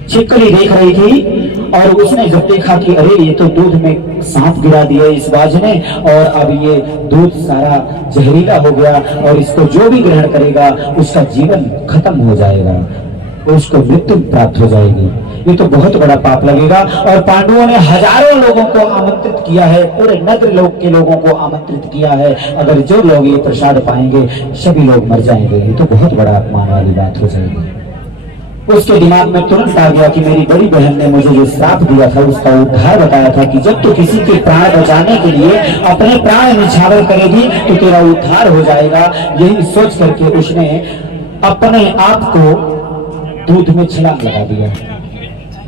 छिपकली देख रही थी और उसने जब देखा कि अरे ये तो दूध में सांप गिरा दिया इस बाज ने, और अब ये दूध सारा जहरीला हो गया और इसको जो भी ग्रहण करेगा उसका जीवन खत्म हो जाएगा, उसको मृत्यु प्राप्त हो जाएगी, ये तो बहुत बड़ा पाप लगेगा। और पांडवों ने हजारों लोगों को आमंत्रित किया है, पूरे नगर लोग के लोगों को आमंत्रित किया है, अगर जो लोग ये प्रसाद पाएंगे सभी लोग मर जाएंगे, ये तो बहुत बड़ा अपमान वाली बात हो जाएगी। उसके दिमाग में तुरंत आ गया कि मेरी बड़ी बहन ने मुझे जो श्राप दिया था उसका उद्धार बताया था कि जब तू किसी के प्राण बचाने के लिए अपने प्राण निछावर करेगी तो तेरा उद्धार हो जाएगा। यही सोच करके उसने अपने आप को दूध में छलांग लगा दिया,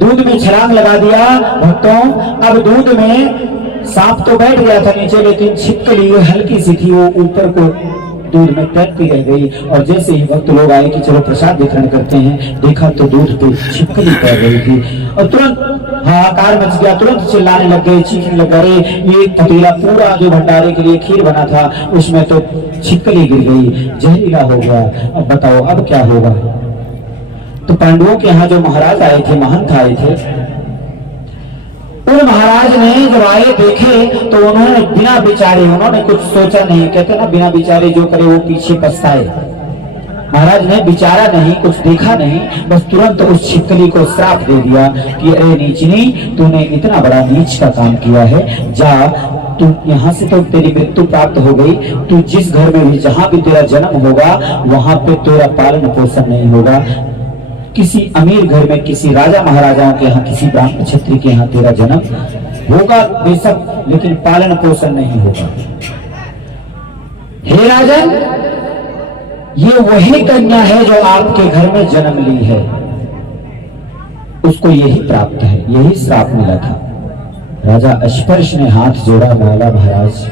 दूध में छलांग लगा दिया। भक्तों, अब दूध में सांप तो बैठ गया था नीचे, लेकिन छिपकली हल्की सी थी, वो ऊपर को दूध में तैरती रह गई। और जैसे ही भक्त लोग आए कि चलो प्रसाद वितरण करते हैं, देखा तो दूध पे छिपकली तैर रही थी और तुरंत हाहाकार मच गया, तुरंत चिल्लाने लग गए, चीखने लग गए, ये पतीला पूरा जो भंडारे के लिए खीर बना था उसमें तो छिपकली गिर गई, जहरीला हो गया, अब बताओ अब क्या होगा। तो पांडवों के यहाँ जो महाराज आए थे, महंत आए थे, उन महाराज ने जब आए देखे तो उन्होंने बिना विचारे, उन्होंने कुछ सोचा नहीं, कहते ना बिना विचारे जो करे वो पीछे पछताए। महाराज ने विचारा नहीं, कुछ देखा नहीं, बस तुरंत उस छिपकली को श्राप दे दिया कि अरे नीचनी, तूने इतना बड़ा नीच का काम किया है, जा तू यहाँ से, तो तेरी मृत्यु प्राप्त हो गई, तू जिस घर में भी जहां भी तेरा जन्म होगा वहां पे तेरा पालन पोषण नहीं होगा, किसी अमीर घर में, किसी राजा महाराजाओं के यहाँ, किसी ब्राह्मण क्षत्रिय के यहाँ तेरा जन्म होगा बेशक, लेकिन पालन पोषण नहीं होगा। हे राजन, ये वही कन्या है जो आपके घर में जन्म ली है, उसको यही प्राप्त है, यही श्राप मिला था। राजा अस्पर्श ने हाथ जोड़ा, बोला महाराज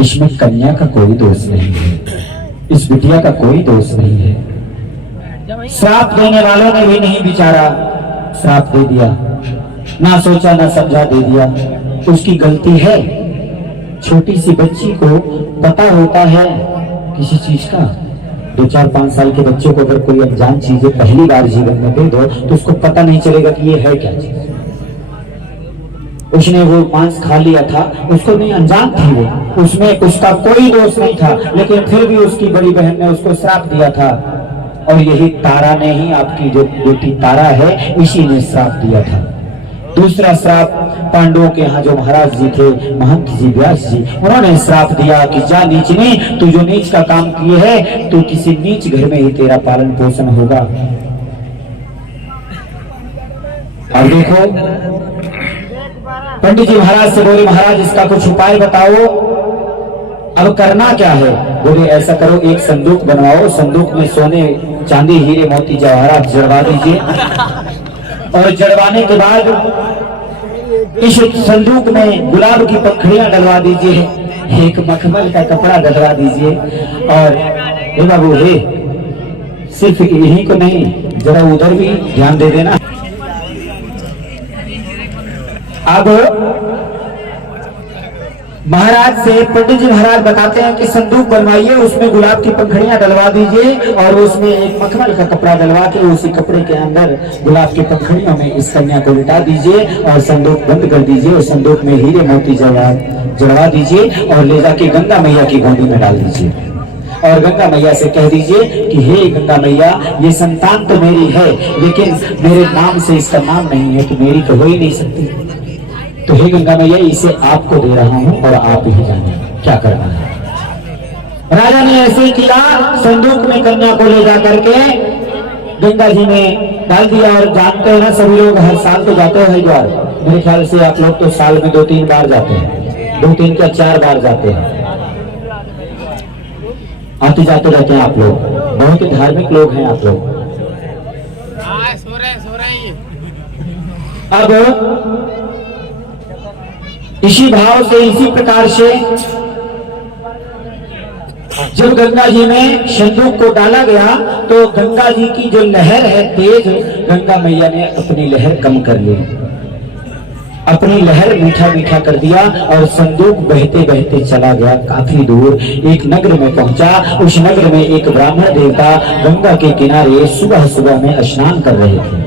इसमें कन्या का कोई दोष नहीं है, इस बिटिया का कोई दोष नहीं है, श्राप देने वालों ने भी नहीं बिचारा, श्राप दे दिया, ना सोचा ना समझा दे दिया, उसकी गलती है। छोटी सी बच्ची को पता होता है किसी चीज का, 2-4-5 साल के बच्चों को अगर कोई अनजान चीजें पहली बार जीवन में दे दो तो उसको पता नहीं चलेगा कि ये है क्या चीज। उसने वो मांस खा लिया था, उसको नहीं, अनजान थी वो, उसमें उसका कोई दोष नहीं था, लेकिन फिर भी उसकी बड़ी बहन ने उसको श्राप दिया था। और यही तारा ने ही, आपकी जो बेटी तारा है, इसी ने श्राप दिया था। दूसरा श्राप पांडवों के यहाँ जो महाराज जी थे, महंत जी, व्यास जी, उन्होंने श्राप दिया कि जा नीचनी, तू जो नीच का काम किए है, तू किसी नीच घर में ही तेरा पालन पोषण होगा। और देखो पंडित जी महाराज से बोले, महाराज इसका कुछ उपाय बताओ, अब करना क्या है। बोले ऐसा करो, एक संदूक बनवाओ, संदूक में सोने चांदी हीरे मोती जवाहरात जड़वा दीजिए, और जड़वाने के बाद इस संदूक में गुलाब की पंखड़ियां डलवा दीजिए, एक मखमल का कपड़ा डलवा दीजिए, और हे बाबू हे, सिर्फ यही को नहीं, जरा उधर भी ध्यान दे देना। अब महाराज से पंडित जी महाराज बताते हैं कि संदूक बनवाइए, उसमें गुलाब की पंखड़ियां डलवा दीजिए, और उसमें एक मखमल का कपड़ा डलवा के उसी कपड़े के अंदर गुलाब की पंखड़ियों में इस कन्या को लिटा दीजिए, और संदूक बंद कर दीजिए, और संदूक में हीरे मोती जड़वा दीजिए, और ले जाके गंगा मैया की गोदी में डाल दीजिए, और गंगा मैया से कह दीजिए कि हे गंगा मैया, ये संतान तो मेरी है, लेकिन मेरे नाम से इसका नाम नहीं है, तो मेरी तो हो ही नहीं सकती, तो हे गंगा मैया, इसे आपको दे रहा हूं और आप ही जाने क्या करना है। राजा ने ऐसे ही किया, संदूक में कन्या को ले जा करके गंगा जी में डाल दिया। और जानते हैं ना सभी लोग, हर साल तो जाते हैं हरिद्वार, मेरे ख्याल से आप लोग तो साल में 2-3 बार जाते हैं, 2-3 या 4 बार जाते हैं, आते जाते रहते हैं आप लोग, बहुत ही धार्मिक लोग हैं आप लोग। अब इसी भाव से, इसी प्रकार से जब गंगा जी में संदूक को डाला गया तो गंगा जी की जो लहर है तेज, गंगा मैया ने अपनी लहर कम कर ली। अपनी लहर मीठा मीठा कर दिया और संदूक बहते बहते चला गया काफी दूर। एक नगर में पहुंचा। उस नगर में एक ब्राह्मण देवता गंगा के किनारे सुबह सुबह में स्नान कर रहे थे,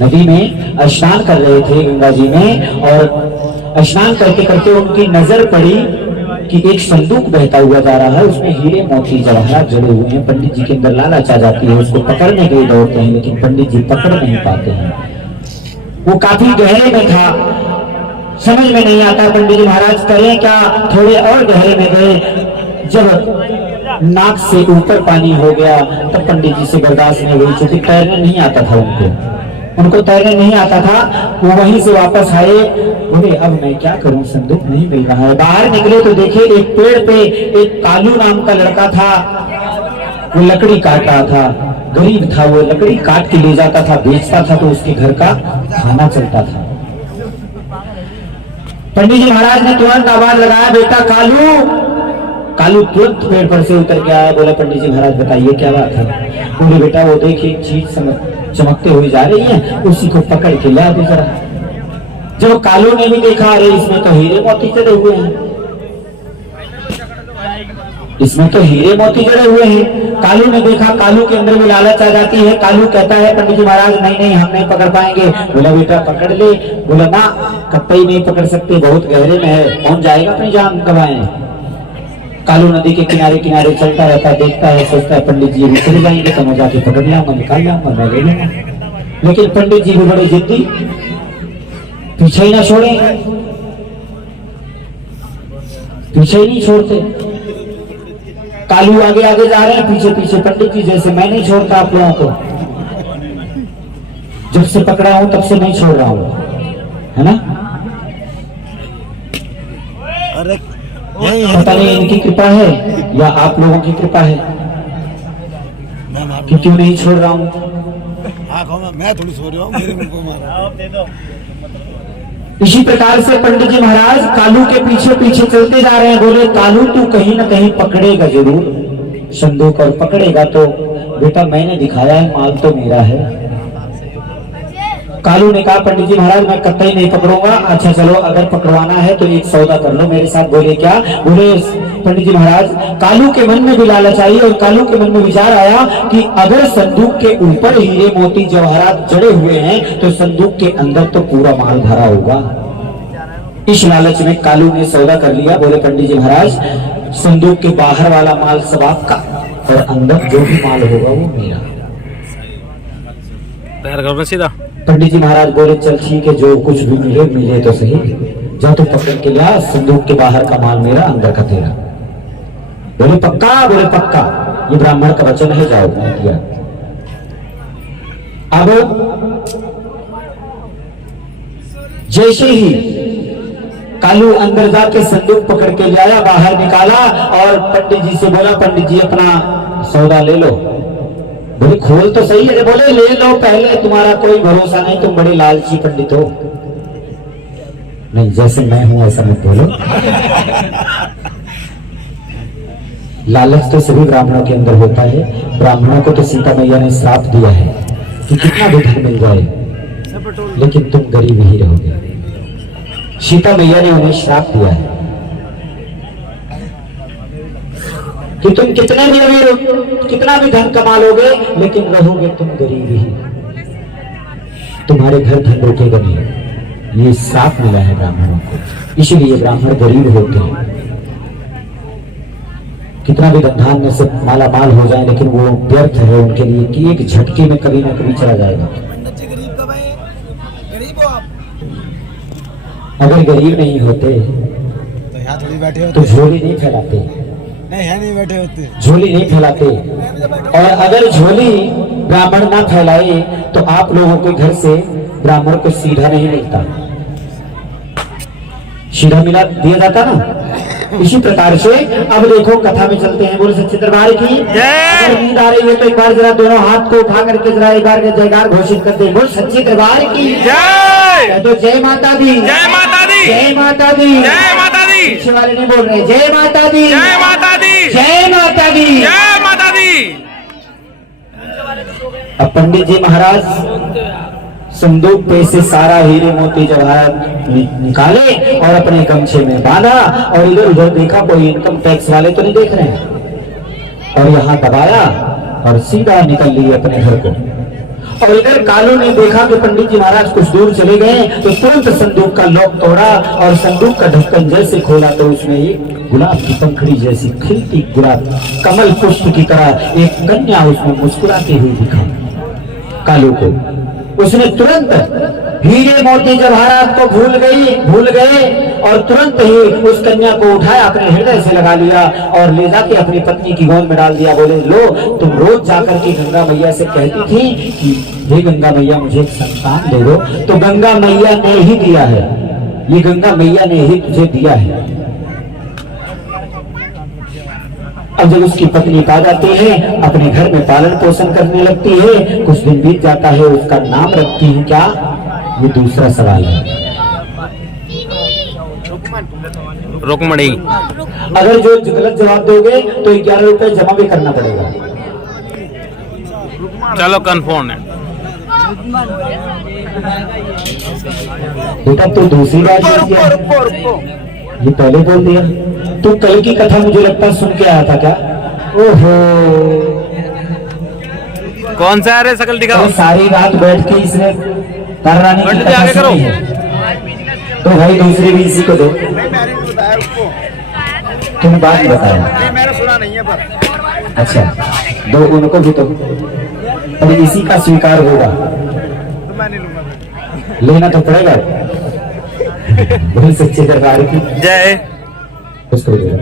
नदी में स्नान कर रहे थे गंगा जी में। और स्नान करते करते उनकी नजर पड़ी कि एक संदूक बहता हुआ जा रहा है, उसमें हीरे मोती जवाहरात जड़े हुए हैं। पंडित जी के अंदर लालच आ जाती है, उसको पकड़ने के लिए दौड़ते हैं, लेकिन पंडित जी पकड़ नहीं पाते हैं। वो काफी गहरे में था, समझ में नहीं आता पंडित जी महाराज करें क्या। थोड़े और गहरे में गए, जब नाक से ऊपर पानी हो गया तब पंडित जी से बर्दाश्त नहीं हुई, क्योंकि तैरने नहीं आता था उनको तैरने नहीं आता था। वो वहीं से वापस आए, बोले अब मैं क्या करूं, संदूक नहीं मिल रहा है। बाहर निकले तो देखे एक पेड़ पे एक कालू नाम का लड़का था, वो लकड़ी काट रहा था। गरीब था, वो लकड़ी काट के ले जाता था, बेचता था, तो उसके घर का खाना चलता था। पंडित जी महाराज ने तुरंत आवाज लगाया, बेटा कालू। कालू तुरंत पेड़ पर से उतर के आया। बोला पंडित जी महाराज बताइए क्या बात है। बोले बेटा वो देखिए एक चीज चमकते हुए जा रही है, उसी को पकड़ के ला दे जरा। जब कालू ने भी देखा, अरे इसमें तो हीरे मोती जड़े हुए हैं, इसमें तो हीरे मोती जड़े हुए हैं। कालू ने देखा, कालू के अंदर भी लालच आ जाती है। कालू कहता है पंडित जी महाराज नहीं नहीं हम नहीं पकड़ पाएंगे। बोला बेटा पकड़ ले। बोला ना कतई नहीं पकड़ सकते, बहुत गहरे में है, कौन जाएगा अपनी जान गंवाए। कालू नदी के किनारे किनारे चलता रहता, देखता है, सोचता है पंडित जी भी चले जाएंगे तो मैं जाके पकड़ लाऊंगा, निकाल लाऊंगा, मैं ले लूंगा। लेकिन पंडित जी भी बड़े जिद्दी, पीछे ही ना छोड़े, पीछे ही नहीं छोड़ते। कालू आगे आगे जा रहे हैं, पीछे पीछे पंडित जी, जैसे मैं नहीं छोड़ता आप लोगों को, जब से पकड़ा हूं तब से नहीं छोड़ रहा हूं, है ना। अरे पता नहीं इनकी कृपा है या आप लोगों की कृपा है कि क्यों नहीं छोड़ रहा हूं। मैं थोड़ी सो रहा हूँ, मेरे मुंह को मारा। इसी प्रकार से पंडित जी महाराज कालू के पीछे पीछे चलते जा रहे हैं। बोले कालू तू कहीं ना कहीं पकड़ेगा जरूर संदूक, और पकड़ेगा तो बेटा मैंने दिखाया है, माल तो मेरा है। कालू ने कहा पंडित जी महाराज मैं कतई नहीं पकड़ूंगा। अच्छा चलो अगर पकड़वाना है तो एक सौदा कर लो मेरे साथ। बोले क्या। बोले पंडित जी महाराज कालू के मन में भी लालच आई और कालू के मन में विचार आया कि अगर संदूक के ऊपर हीरे मोती जवाहरात जड़े हुए हैं तो संदूक के अंदर तो पूरा माल भरा होगा। इस लालच में कालू ने सौदा कर लिया। बोले पंडित जी महाराज संदूक के बाहर वाला माल सब आपका और अंदर जो भी माल होगा वो मेरा। तैयार करो सीधा। पंडित जी महाराज बोले चल ठीक है, जो कुछ भी मिले मिले तो सही, जा तू पकड़ के लिया, संदूक के बाहर का माल मेरा, अंदर का तेरा। बोले पक्का। बोले पक्का, ये ब्राह्मण का वचन है, जाओ दिया। अब जैसे ही कालू अंदर जाके संदूक पकड़ के ले आया, बाहर निकाला और पंडित जी से बोला पंडित जी अपना सौदा ले लो। बोले खोल तो सही है। बोले ले लो पहले, तुम्हारा कोई भरोसा नहीं, तुम बड़े लालची पंडित हो। नहीं जैसे मैं हूं ऐसा मत बोलो। लालच तो सभी ब्राह्मणों के अंदर होता है। ब्राह्मणों को तो सीता मैया ने श्राप दिया है कि कितना भी धन मिल जाए लेकिन तुम गरीब ही रहोगे। सीता मैया ने उन्हें श्राप दिया है कि तुम कितने भी अमीर हो, कितना भी धन कमा लोगे लेकिन रहोगे तुम गरीब ही, तुम्हारे घर धन रुकेगा नहीं। ये श्राप मिला है ब्राह्मणों को, इसीलिए ब्राह्मण गरीब होते हैं। कितना भी धन में से माला माल हो जाए लेकिन वो व्यर्थ है उनके लिए कि एक झटके में कभी ना कभी चला जाएगा। अगर गरीब नहीं होते तो यहाँ थोड़ी बैठे होते, तो झोली नहीं फैलाते, नहीं बैठे होते, झोली नहीं फैलाते। और अगर झोली ब्राह्मण ना फैलाए तो आप लोगों के घर से ब्राह्मण को सीधा नहीं मिलता, सीधा मिला दिया जाता ना। इसी प्रकार से अब देखो कथा में चलते हैं। बोले सच्चे दरबार की अगर नींद आ रही है तो एक बार जरा दोनों हाथ को उठा करके जरा एक बार जयकार घोषित करते हैं। बोल सच्चे दरबार की जय। तो जय माता दी, जय माता दी, जय माता दी, जय माता दी। पीछे वाले नहीं बोल रहे जय माता दी, जय माता दी, जय माता दी, जय माता दी। अब पंडित जी महाराज संदूक पे से सारा हीरे मोती जवाहरात निकाले और अपने गमछे में बांधा और इधर उधर देखा कोई इनकम टैक्स वाले तो नहीं देख रहे हैं, और यहाँ दबाया और सीधा निकल लिए अपने घर को। और इधर कालू ने देखा कि पंडित जी महाराज कुछ दूर चले गए तो तुरंत संदूक का लॉक तोड़ा और संदूक का ढक्कन जैसे खोला तो उसमें एक गुलाब की पंखड़ी जैसी खिलती गुलाब कमल पुष्प की तरह एक कन्या उसमें मुस्कुराती हुई दिखा कालू को। उसने तुरंत हीरे मोती जवाहरात को भूल गए और तुरंत ही उस कन्या को उठाया, अपने हृदय से लगा लिया और ले जाके अपनी पत्नी की गोद में डाल दिया। बोले लो, तुम रोज जाकर के गंगा मैया से कहती थी कि हे गंगा मैया मुझे एक संतान दे दो, तो गंगा मैया ने ही दिया है, ये गंगा मैया ने ही तुझे दिया है। अब जब उसकी पत्नी पा जाती है, अपने घर में पालन पोषण करने लगती है, कुछ दिन बीत जाता है, उसका नाम रखती है क्या, ये दूसरा सवाल है। रुक्मणी। अगर जो गलत जवाब दोगे तो 11 रुपए जमा भी करना पड़ेगा। चलो कन्फर्म है। बेटा तो दूसरी बात ये पहले बोल दिया। तू कल की कथा मुझे लगता सुन के आया था क्या? ओहो, कौन सा है सकल दिखाओ। तो सारी रात बैठ के इसने तारानी की कथा आगे करो। सुनी है, तो भाई दूसरी भी इसी को दो। तुमने बात नहीं बताया। मैंने सुना नहीं है पर। अच्छा, दो उनको भी तो, अभी इसी का स्वीकार होगा, तो मैं नहीं लूंगा, लेना तो पड़ेगा। बोल सच्चे दरबार की जय। उसको दे दो।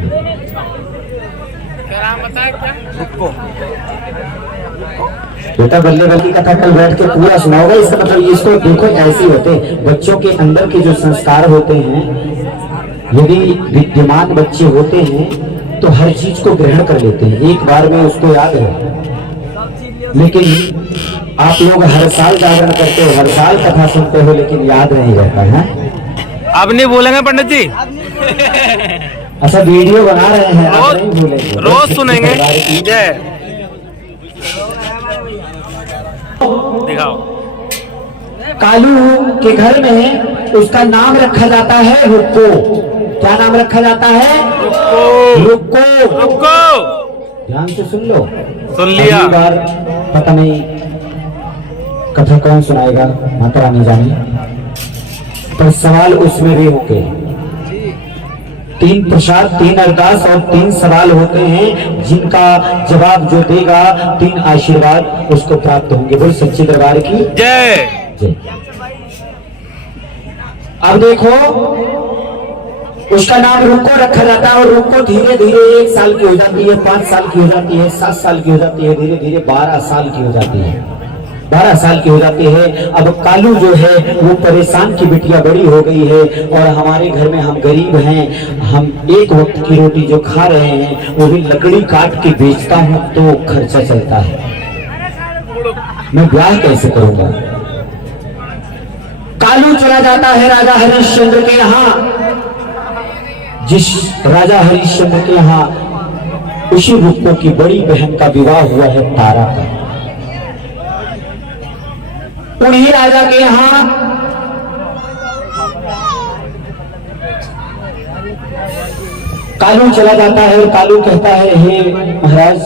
बेटा बल्ले बल्ले की कथा कल बैठ के पूरा सुनाओगे, इसका मतलब इसको देखो ऐसे होते बच्चों के अंदर के जो संस्कार होते हैं, यदि विद्यमान बच्चे होते हैं तो हर चीज को ग्रहण कर लेते हैं, एक बार में उसको याद है। लेकिन आप लोग हर साल जागरण करते हो, हर साल कथा सुनते हो, लेकिन याद नहीं रहता है। अब नहीं बोलेंगे पंडित जी। अच्छा वीडियो बना रहे हैं, आप रोज नहीं भूलेंगे, रोज सुनेंगे। जय। दिखाओ। कालू के घर में उसका नाम रखा जाता है रुक्को। क्या नाम रखा जाता है? रुक्को। रुको। ध्यान से सुन लो। सुन लिया। अगली बार पता नहीं कथा कौन सुनाएगा, माता रानी जाने, पर सवाल उसमें भी होंगे। 3 प्रसाद, 3 अरदास और 3 सवाल होते हैं, जिनका जवाब जो देगा 3 आशीर्वाद उसको प्राप्त होंगे। बोल सच्चे दरबार की जय। जय। अब देखो, उसका नाम रुको रखा जाता है और रुको धीरे धीरे 1 साल की हो जाती है, 5 साल की हो जाती है, 7 साल की हो जाती है, धीरे धीरे 12 साल की हो जाती है, 12 साल की हो जाती है। अब कालू जो है वो परेशान की बिटिया बड़ी हो गई है और हमारे घर में हम गरीब हैं, हम एक वक्त की रोटी जो खा रहे हैं वो भी लकड़ी काट के बेचता हूँ तो खर्चा चलता है, मैं ब्याह कैसे करूंगा। कालू चला जाता है राजा हरिश्चंद्र के यहाँ। जिस राजा हरिश्चंद्र के यहाँ उसी रुक्को की बड़ी बहन का विवाह हुआ है तारा का। उन्हीं राजा के यहाँ कालू चला जाता है और कालू कहता है, हे महाराज,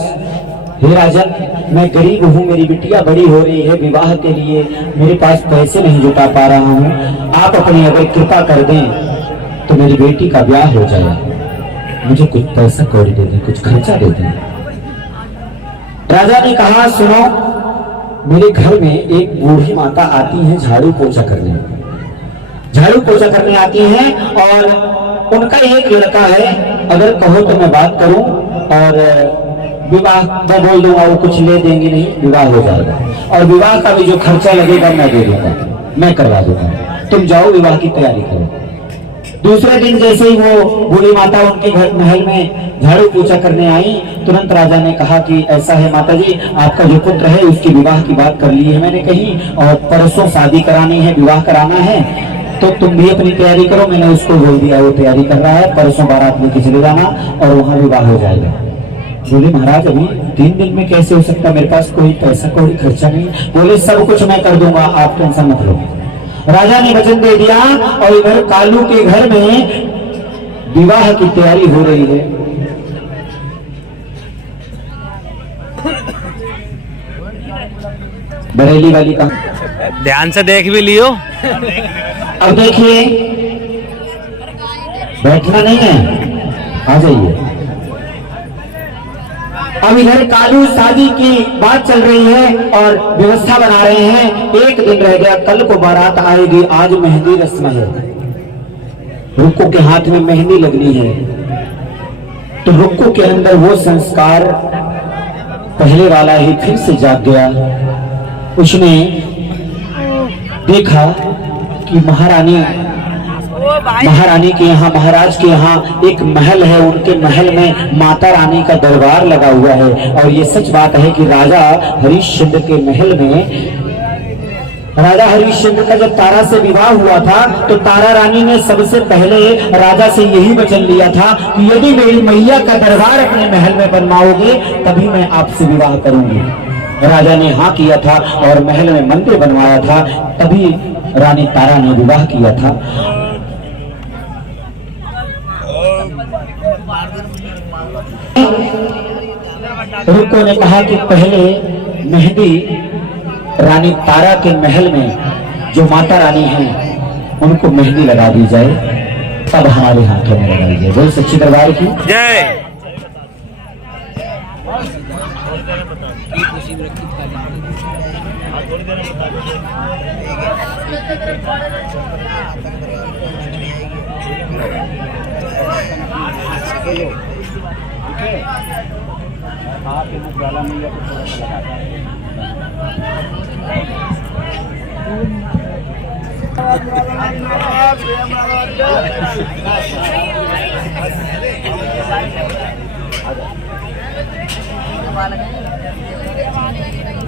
हे राजन, मैं गरीब हूँ, मेरी बिटिया बड़ी हो रही है, विवाह के लिए मेरे पास पैसे नहीं जुटा पा रहा हूँ, आप अपनी अगर कृपा कर दें तो मेरी बेटी का ब्याह हो जाए, मुझे कुछ पैसा कौड़ी दे दें, कुछ खर्चा दे दें। राजा ने कहा, सुनो, मेरे घर में एक बूढ़ी माता आती है झाड़ू पोछा करने, झाड़ू पोछा करने आती हैं और उनका एक लड़का है, अगर कहो तो मैं बात करूं और विवाह मैं बोल दूंगा, वो कुछ ले देंगे नहीं, विवाह हो जाएगा और विवाह का भी जो खर्चा लगेगा मैं दे दूंगा, मैं करवा दूंगा, तुम जाओ विवाह की तैयारी करो। दूसरे दिन जैसे ही वो बूढ़ी माता उनके घर महल में झाड़ू पोछा करने आई, तुरंत राजा ने कहा कि ऐसा है माता जी, आपका जो पुत्र है उसकी विवाह की बात कर ली है मैंने कहीं, और परसों शादी करानी है, विवाह कराना है, तो तुम भी अपनी तैयारी करो। मैंने उसको बोल दिया, वो तैयारी कर रहा है, परसों बारात लेके चले जाना और वहां विवाह हो जाएगा। बोले महाराज अभी 3 दिन में कैसे हो सकता, मेरे पास कोई पैसा कोई खर्चा नहीं। बोले सब कुछ मैं कर दूंगा, आप टेंशन मत लो। राजा ने वचन दे दिया और इधर कालू के घर में विवाह की तैयारी हो रही है। बरेली वाली का ध्यान से देख भी लियो। अब देखिए, बैठना नहीं है, आ जाइए। अब इधर कालू शादी की बात चल रही है और व्यवस्था बना रहे हैं। एक दिन रह गया, कल को बारात आएगी, आज मेहंदी रस्म है, रुक्को के हाथ में मेहंदी लगनी है। तो रुक्को के अंदर वो संस्कार पहले वाला ही फिर से जाग गया। उसने देखा कि महारानी के यहाँ, महाराज के यहाँ एक महल है, उनके महल में माता रानी का दरबार लगा हुआ है। और ये सच बात है कि राजा हरिश्चंद्र के महल में, राजा हरिश्चंद्र का जब तारा से विवाह हुआ था तो तारा रानी ने सबसे पहले राजा से यही वचन लिया था कि यदि मेरी मैया का दरबार अपने महल में बनवाओगे तभी मैं आपसे विवाह करूंगी। राजा ने हाँ किया था और महल में मंदिर बनवाया था, तभी रानी तारा ने विवाह किया था। रुक्को ने कहा कि पहले मेहंदी रानी तारा के महल में जो माता रानी हैं उनको मेहंदी लगा दी जाए, तब हमारे हाथों में लगाई जाए। बोल सच्ची दरबार की जय।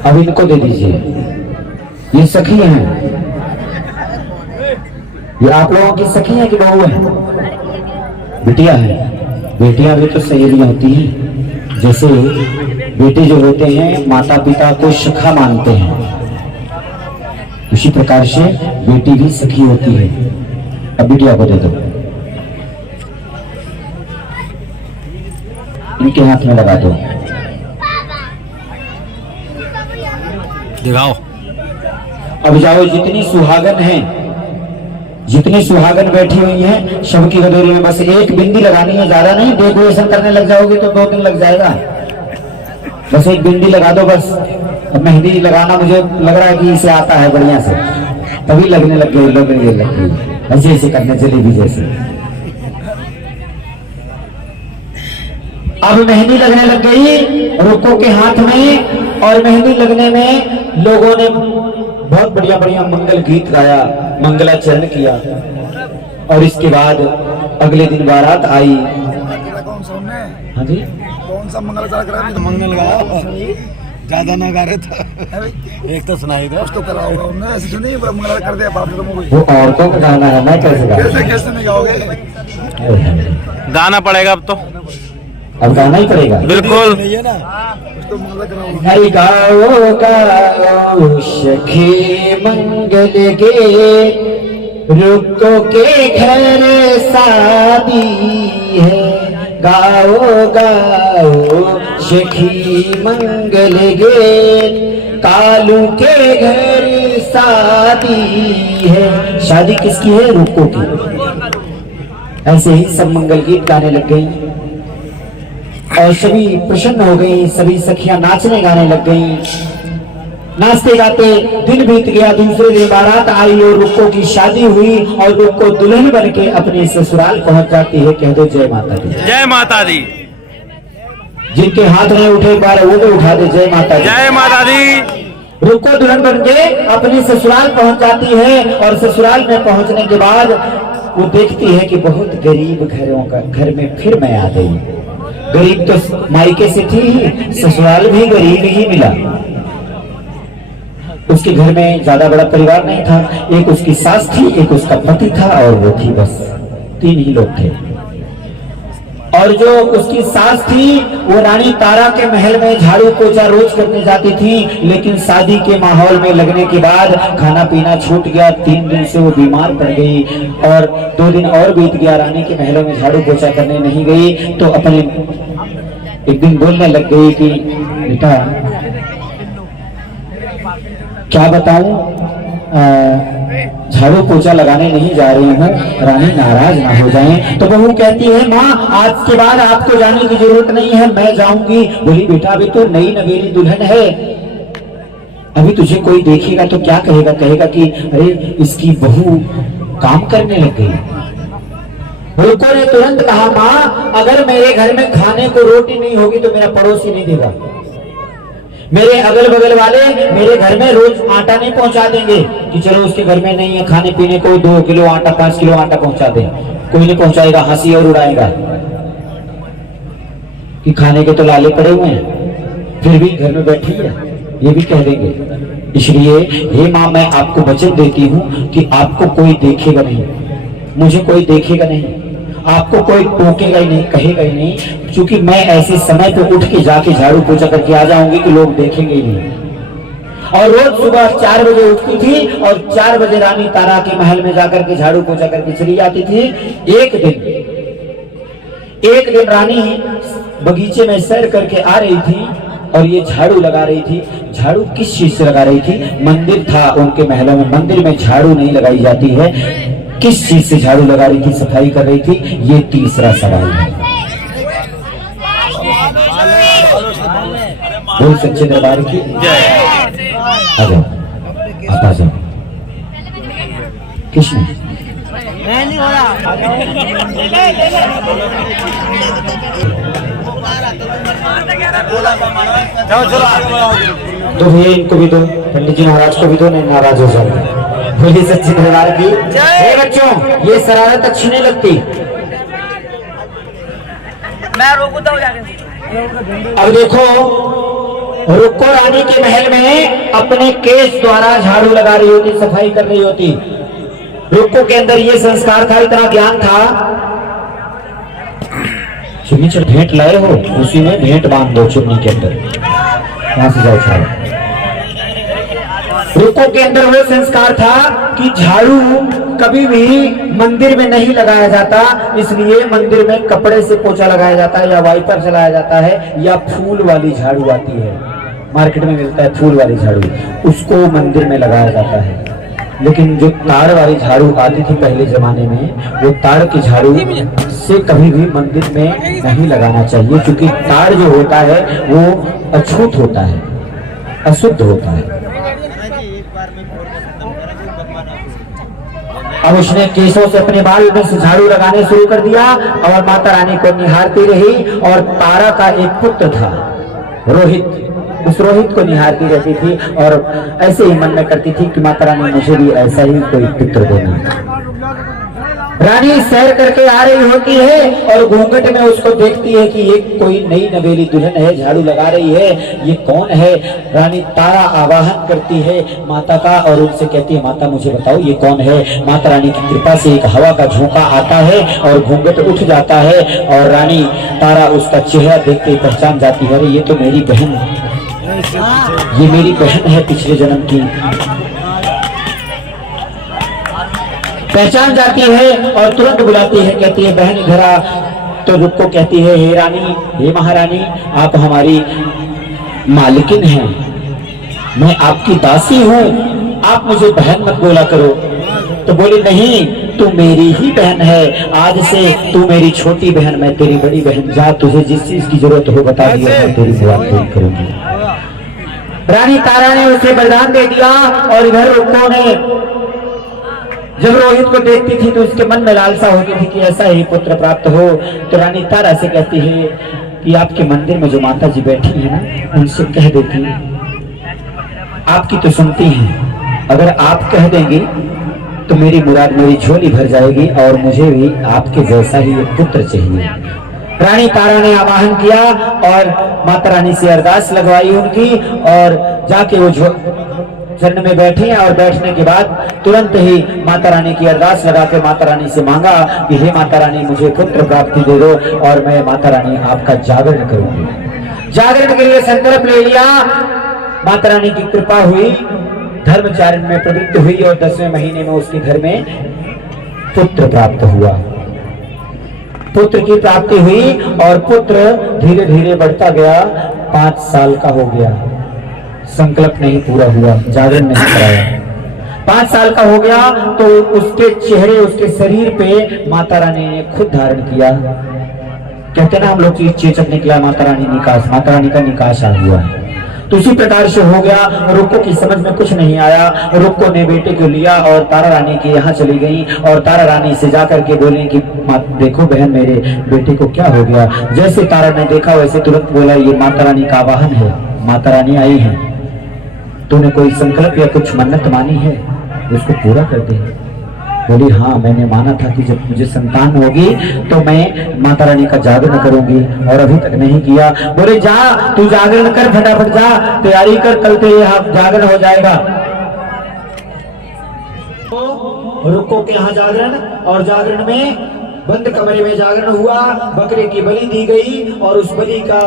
अब इनको दे दीजिए, ये सखी हैं, ये आप लोगों की सखी है कि बहू है? बिटिया है। बेटियां भी तो सहेलियां होती हैं। जैसे बेटे जो होते हैं माता पिता को सखा मानते हैं, उसी प्रकार से बेटी भी सखी होती है। अब बिटिया को दे दो, इनके हाथ में लगा दो। दिखाओ। अब जाओ, जितनी सुहागन हैं, जितनी सुहागन बैठी हुई हैं, सबकी गदोरी में बस एक बिंदी लगानी है, ज्यादा नहीं। डेकोरेशन करने लग जाओगे तो 2 दिन लग जाएगा। बस एक बिंदी लगा दो बस। मेहंदी लगाना मुझे लग रहा है कि इसे आता है बढ़िया से, तभी लगने लग गए, लगने लग गई, ऐसे ऐसे करने जलेबी जैसे। अब मेहंदी लगने लग गई रुक्को के हाथ में, और मेहंदी लगने में लोगों ने बहुत बढ़िया बढ़िया मंगल गीत गाया, मंगलाचरण किया। और इसके बाद अगले दिन बारात आई। हाँ जी, कौन सा मंगल करा? मंगल गाया, ज्यादा ना गा रहे थे, एक तो सुनाई दो तो कराओगे उन्होंने, ऐसे नहीं मंगल कर दिया बाप तो। वो औरतों को गाना है, मैं कैसे गाऊं? कैसे नहीं गाओगे? गाना पड़ेगा अब तो, अब गाना ही पड़ेगा। बिल्कुल नहीं है ना, तो मंगल कराओ। हरि गाओ गाओ सखी मंगल गे, रुक्को के घर शादी है। गाओ गाओ सखी मंगल गे, कालू के घर शादी है। शादी किसकी है? रुक्को की। ऐसे ही सब मंगल गीत गाने लग गई और सभी प्रसन्न हो गई, सभी सखियां नाचने गाने लग गईं। नाचते गाते दिन बीत गया। दूसरे दिन बारात आई और रुक्को की शादी हुई और रुक्को दुल्हन बन के अपने ससुराल पहुंच जाती है। कह दो जय माता दी। जय माता दी। जिनके हाथ नहीं उठे बार वो भी उठा दे, जय माता दी। जय माता दी। रुक्को दुल्हन बन के अपने ससुराल पहुंच जाती है और ससुराल में पहुंचने के बाद वो देखती है कि बहुत गरीब घर में फिर मैं आ गई। गरीब तो मायके से थी ही, ससुराल भी गरीब ही मिला। उसके घर में ज्यादा बड़ा परिवार नहीं था, एक उसकी सास थी, एक उसका पति था और वो थी, बस 3 ही लोग थे। और जो उसकी सास थी वो रानी तारा के महल में झाड़ू पोछा रोज करने जाती थी, लेकिन शादी के माहौल में लगने के बाद खाना पीना छूट गया। 3 दिन से वो बीमार पड़ गई और 2 दिन और बीत गया, रानी के महलों में झाड़ू पोछा करने नहीं गई। तो अपने एक दिन बोलने लग गई कि बेटा क्या बताऊं, झाड़ू पोछा लगाने नहीं जा रही हूँ, रानी नाराज ना हो जाएं। तो बहू कहती है माँ आज के बाद आपको जाने की जरूरत नहीं है, मैं जाऊंगी। बोली बेटा अभी तो नई नवेली दुल्हन है, अभी तुझे कोई देखेगा तो क्या कहेगा, कहेगा कि अरे इसकी बहू काम करने लग गई। रुको ने तुरंत कहा माँ अगर मेरे घर में खाने को रोटी नहीं होगी तो मेरा पड़ोसी नहीं देगा, मेरे अगल बगल वाले मेरे घर में रोज आटा नहीं पहुंचा देंगे कि चलो उसके घर में नहीं है खाने पीने को 2 किलो आटा 5 किलो आटा पहुंचा दें, कोई नहीं पहुंचाएगा, हंसी और उड़ाएगा कि खाने के तो लाले पड़े हुए हैं, फिर भी घर में बैठी है, ये भी कह देंगे। इसलिए हे माँ मैं आपको वचन देती हूँ कि आपको कोई देखेगा नहीं, मुझे कोई देखेगा नहीं, आपको कोई टोकेगा ही नहीं, कहेगा ही नहीं, क्योंकि मैं ऐसे समय पे उठ के जाके झाड़ू पोछा करके आ जाऊंगी कि लोग देखेंगे ही नहीं। और रोज सुबह 4 बजे उठती थी और 4 बजे रानी तारा के महल में जाकर के झाड़ू पोछा करके चली जाती थी। एक दिन रानी बगीचे में सैर करके आ रही थी और ये झाड़ू लगा रही थी। झाड़ू किस चीज से लगा रही थी, मंदिर था उनके महलों में, मंदिर में झाड़ू नहीं लगाई जाती है, किस चीज से झाड़ू लगा रही थी, सफाई कर रही थी, ये तीसरा सवाल है। बोल सच्चे दरबार की आ जाओ, आप आ जाओ। कृष्ण तो भैया इनको भी दो, पंडित जी महाराज को भी दो, नहीं नाराज हो जाओ। बोलिए सच्ची दरबार की। हे बच्चों ये शरारत अच्छी नहीं लगती, मैं रोकूता हूँ जाके। अब देखो रुक्को रानी के महल में अपने केस द्वारा झाड़ू लगा रही होती, सफाई कर रही होती। रुक्को के अंदर ये संस्कार था, इतना ज्ञान था। चुन्नी से भेंट लाए हो, उसी में भेंट बांध दो चुन्नी के अंदर, यहां से जाओ छाड़ो। रुक्को के अंदर वो संस्कार था कि झाड़ू कभी भी मंदिर में नहीं लगाया जाता, इसलिए मंदिर में कपड़े से पोछा लगाया जाता है या वाइपर चलाया जाता है, या फूल वाली झाड़ू आती है, मार्केट में मिलता है फूल वाली झाड़ू, उसको मंदिर में लगाया जाता है। लेकिन जो ताड़ वाली झाड़ू आती थी पहले जमाने में, वो ताड़ की झाड़ू से कभी भी मंदिर में नहीं लगाना चाहिए, क्योंकि ताड़ जो होता है वो अछूत होता है, अशुद्ध होता है। अब उसने केसों से अपने बाल में से झाड़ू लगाने शुरू कर दिया और माता रानी को निहारती रही। और तारा का एक पुत्र था रोहित, उस रोहित को निहारती रहती थी और ऐसे ही मन में करती थी कि माता रानी मुझे भी ऐसा ही कोई पुत्र देना। रानी सैर करके आ रही होती है और घूंघट में उसको देखती है कि ये कोई नई नवेली दुल्हन है, झाड़ू लगा रही है, ये कौन है। रानी तारा आवाहन करती है माता का और उनसे कहती है माता मुझे बताओ ये कौन है। माता रानी की कृपा से एक हवा का झोंका आता है और घूंघट उठ जाता है और रानी तारा उसका चेहरा देखते ही पहचान जाती है, अरे ये तो मेरी बहन, ये मेरी बहन है पिछले जन्म की। पहचान जाती है और तुरंत बुलाती है, कहती है बहन इधर आ। तो रुक्को कहती है हे रानी, हे महारानी, आप हमारी मालिकिन हैं, मैं आपकी दासी हूँ, आप मुझे बहन मत बोला करो। तो बोली नहीं, तू मेरी ही बहन है, आज से तू मेरी छोटी बहन, मैं तेरी बड़ी बहन, जा तुझे जिस चीज की जरूरत हो बता दिया, मैं तेरी सेवा पूरी करूंगी। रानी तारा ने उसे वरदान दे दिया और इधर रुक्को ने जब रोहित को देखती थी तो उसके मन में लालसा होती थी कि ऐसा ही पुत्र प्राप्त हो। तो रानी तारा से कहती है कि आपके मंदिर में जो माता जी बैठी है ना, उनसे कह देती, आपकी तो सुनती हैं, अगर आप कह देंगी तो मेरी मुराद, मेरी झोली भर जाएगी और मुझे भी आपके जैसा ही एक पुत्र चाहिए। रानी तारा ने आवाहन किया और माता रानी से अरदास लगवाई उनकी और जाके वो चरण में बैठी हैं और बैठने के बाद तुरंत ही माता रानी की अरदास लगा के माता रानी से मांगा कि हे माता रानी मुझे पुत्र प्राप्ति दे दो और मैं माता रानी आपका जागरण करूंगी। जागरण के लिए संकल्प ले लिया। माता रानी की कृपा हुई, धर्मचारण में प्रवृत्त हुई और 10वें महीने में उसके घर में पुत्र प्राप्त हुआ। पुत्र की प्राप्ति हुई और पुत्र धीरे धीरे बढ़ता गया, 5 साल का हो गया। संकल्प नहीं पूरा हुआ, जागरण नहीं कराया। 5 साल का हो गया तो उसके चेहरे, उसके शरीर पे माता रानी ने खुद धारण किया। कहते ना हम लोग चेचक निकला, माता रानी निकास, माता रानी का निकास आ हुआ है। तो इसी प्रकार से हो गया। रुक्को की समझ में कुछ नहीं आया। रुक्को ने बेटे को लिया और तारा रानी के यहाँ चली गई और तारा रानी से जाकर के बोले कि देखो बहन मेरे बेटे को क्या हो गया। जैसे तारा ने देखा वैसे तुरंत बोला ये माता रानी का वाहन है, माता रानी आई है, तूने कोई संकल्प या कुछ मन्नत मानी है उसको पूरा कर दे। बोली हाँ मैंने माना था कि जब मुझे संतान होगी तो मैं माता रानी का जागरण करूंगी और अभी तक नहीं किया। बोले जा तू जागरण कर, फटाफट जा तैयारी कर, कल तेरे यहाँ जागरण हो जाएगा। तो रुक्को के यहाँ जागरण, और जागरण में बंद कमरे में जागरण हुआ। बकरे की बलि दी गई और उस बलि का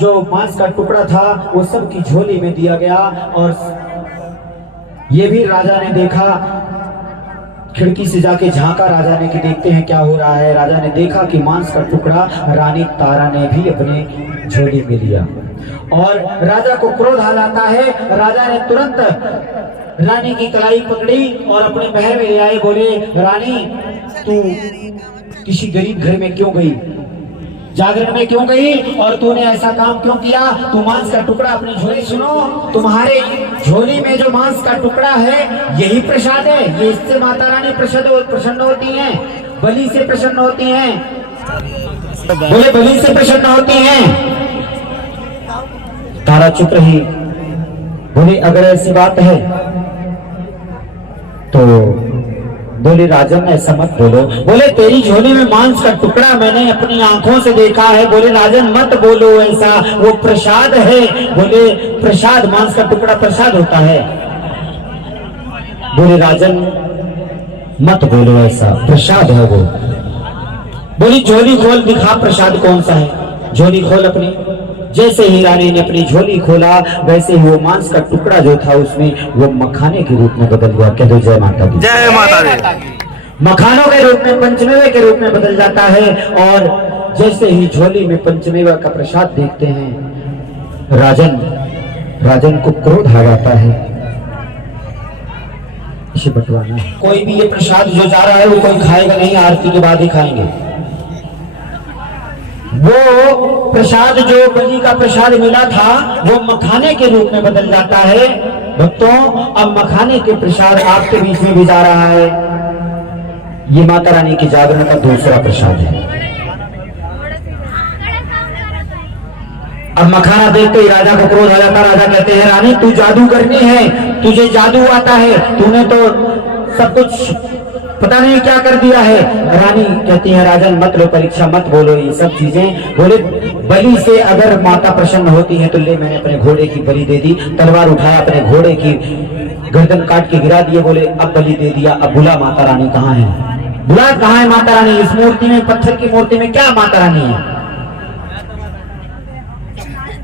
जो मांस का टुकड़ा था वो सबकी झोली में दिया गया। और ये भी राजा ने देखा, खिड़की से जाके झांका राजा ने कि देखते हैं क्या हो रहा है। राजा ने देखा कि मांस का टुकड़ा रानी तारा ने भी अपने झोली में लिया और राजा को क्रोध आ जाता है। राजा ने तुरंत रानी की कलाई पकड़ी और अपने महल में ले आए। बोले रानी तू किसी गरीब घर में क्यों गई, जागरण में क्यों गई और तूने ऐसा काम क्यों किया। तू मांस का टुकड़ा अपनी झोली, सुनो तुम्हारे झोली में जो मांस का टुकड़ा है यही प्रसाद है, ये इससे माता रानी प्रसन्न होती हैं, बलि से प्रसन्न होती हैं। बोले बलि से प्रसन्न होती हैं। तारा चुप रही। बोले अगर ऐसी बात है तो बोले राजन ऐसा मत बोलो। बोले तेरी झोली में मांस का टुकड़ा मैंने अपनी आंखों से देखा है। बोले राजन मत बोलो ऐसा, वो प्रसाद है। बोले प्रसाद, मांस का टुकड़ा प्रसाद होता है। बोले राजन मत बोलो ऐसा, प्रसाद है वो। बोली झोली खोल दिखा प्रसाद कौन सा है। झोली खोल अपनी। जैसे ही रानी ने अपनी झोली खोला वैसे ही वो मांस का टुकड़ा जो था उसमें वो मखाने के रूप में बदल गया। कह दो जय माता दी। जय माता दी। मखानों के रूप में, पंचमेवे के रूप में बदल जाता है। और जैसे ही झोली में पंचमेवा का प्रसाद देखते हैं राजन को क्रोध आ जाता है। इसे बंटवाना है। कोई भी ये प्रसाद जो जा रहा है वो कोई खाएगा नहीं, आरती के बाद ही खाएंगे। वो प्रसाद जो बलि का प्रसाद मिला था वो मखाने के रूप में बदल जाता है। भक्तों अब मखाने के प्रसाद आपके बीच में भी जा रहा है। ये माता रानी के जागरण का दूसरा प्रसाद है। अब मखाना देखते ही राजा को क्रोध आ जाता। राजा कहते हैं रानी तू जादू करनी है, तुझे जादू आता है, तूने तो सब कुछ पता नहीं क्या कर दिया है। रानी कहती है राजन मत लो परीक्षा, मत बोलो ये सब चीजें। बोले बलि से अगर माता प्रसन्न होती है तो ले मैंने अपने घोड़े की बलि दे दी। तलवार उठाया, अपने घोड़े की गर्दन काट के गिरा दिए। बोले अब बलि दे दिया, अब बुला माता रानी कहाँ है, बुला कहाँ है माता रानी। इस मूर्ति में, पत्थर की मूर्ति में क्या माता रानी है।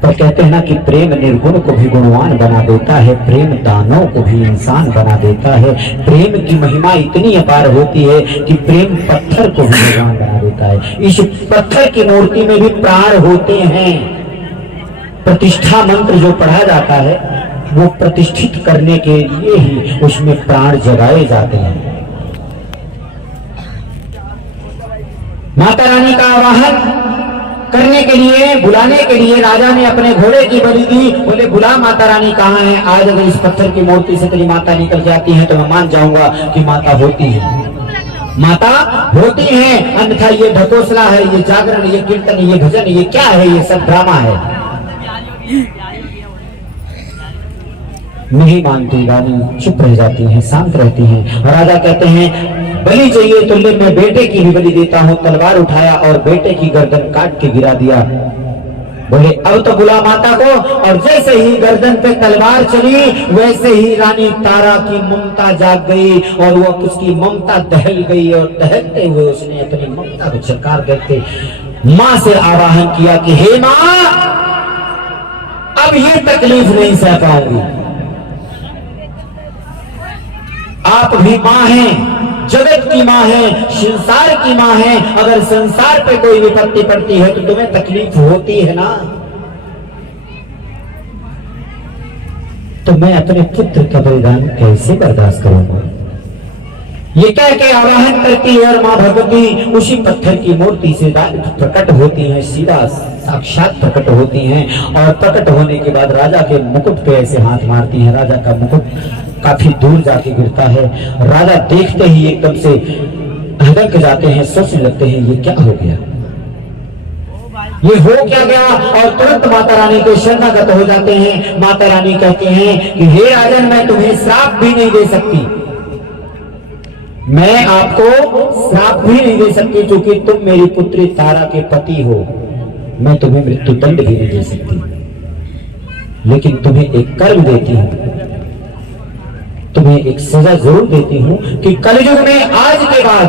पर कहते हैं ना कि प्रेम निर्गुण को भी गुणवान बना देता है, प्रेम दानव को भी इंसान बना देता है। प्रेम की महिमा इतनी अपार होती है कि प्रेम पत्थर को भी भगवान बना देता है। इस पत्थर की मूर्ति में भी प्राण होते हैं। प्रतिष्ठा मंत्र जो पढ़ा जाता है वो प्रतिष्ठित करने के लिए ही उसमें प्राण जगाए जाते हैं। माता रानी का आवाहन करने के लिए, बुलाने के लिए राजा ने अपने घोड़े की बलि दी। बोले बुला माता रानी कहाँ है। आज अगर इस पत्थर की मूर्ति से तेरी माता निकल जाती है तो मैं मान जाऊंगा कि माता होती है, माता होती है। अन्यथा ये ढकोसला है, ये जागरण, ये कीर्तन, ये भजन, ये क्या है, ये सब ड्रामा है। नहीं मानती रानी, चुप रह जाती है, शांत रहती है। राजा कहते हैं बलि चाहिए तो ले मैं बेटे की भी बलि देता हूं। तलवार उठाया और बेटे की गर्दन काट के गिरा दिया। बोले अब तो बुला माता को। और जैसे ही गर्दन पे तलवार चली वैसे ही रानी तारा की ममता जाग गई और वो उसकी ममता दहल गई और दहलते हुए उसने अपनी ममता को छकार करके मां से आवाहन किया कि हे मां, अब ये तकलीफ नहीं सह पाऊंगी। आप भी मां हैं, जगत की मां है, संसार की मां है। अगर संसार पे कोई विपत्ति पड़ती है तो तुम्हें तकलीफ होती है ना। तो मैं अपने पुत्र का बलिदान कैसे बर्दाश्त करूंगा। ये कह के आवाहन करती है और मां भगवती उसी पत्थर की मूर्ति से प्रकट होती हैं, सीधा साक्षात प्रकट होती हैं। और प्रकट होने के बाद राजा के मुकुट पे ऐसे हाथ मारती हैं। राजा का मुकुट काफी दूर जाके गिरता है। राजा देखते ही एकदम से हड़क जाते हैं, सोचने लगते हैं ये क्या हो गया, ये हो क्या गया। और तुरंत माता रानी के शरणागत हो जाते हैं। माता रानी कहते हैं कि हे राजन, मैं तुम्हें श्राप भी नहीं दे सकती, मैं आपको श्राप भी नहीं दे सकती क्योंकि तुम मेरी पुत्री तारा के पति हो। मैं तुम्हें मृत्यु दंड भी नहीं दे सकती, लेकिन तुम्हें एक कर्म देती हूं, तुम्हें एक सजा जरूर देती हूं कि कलयुग में आज के बाद,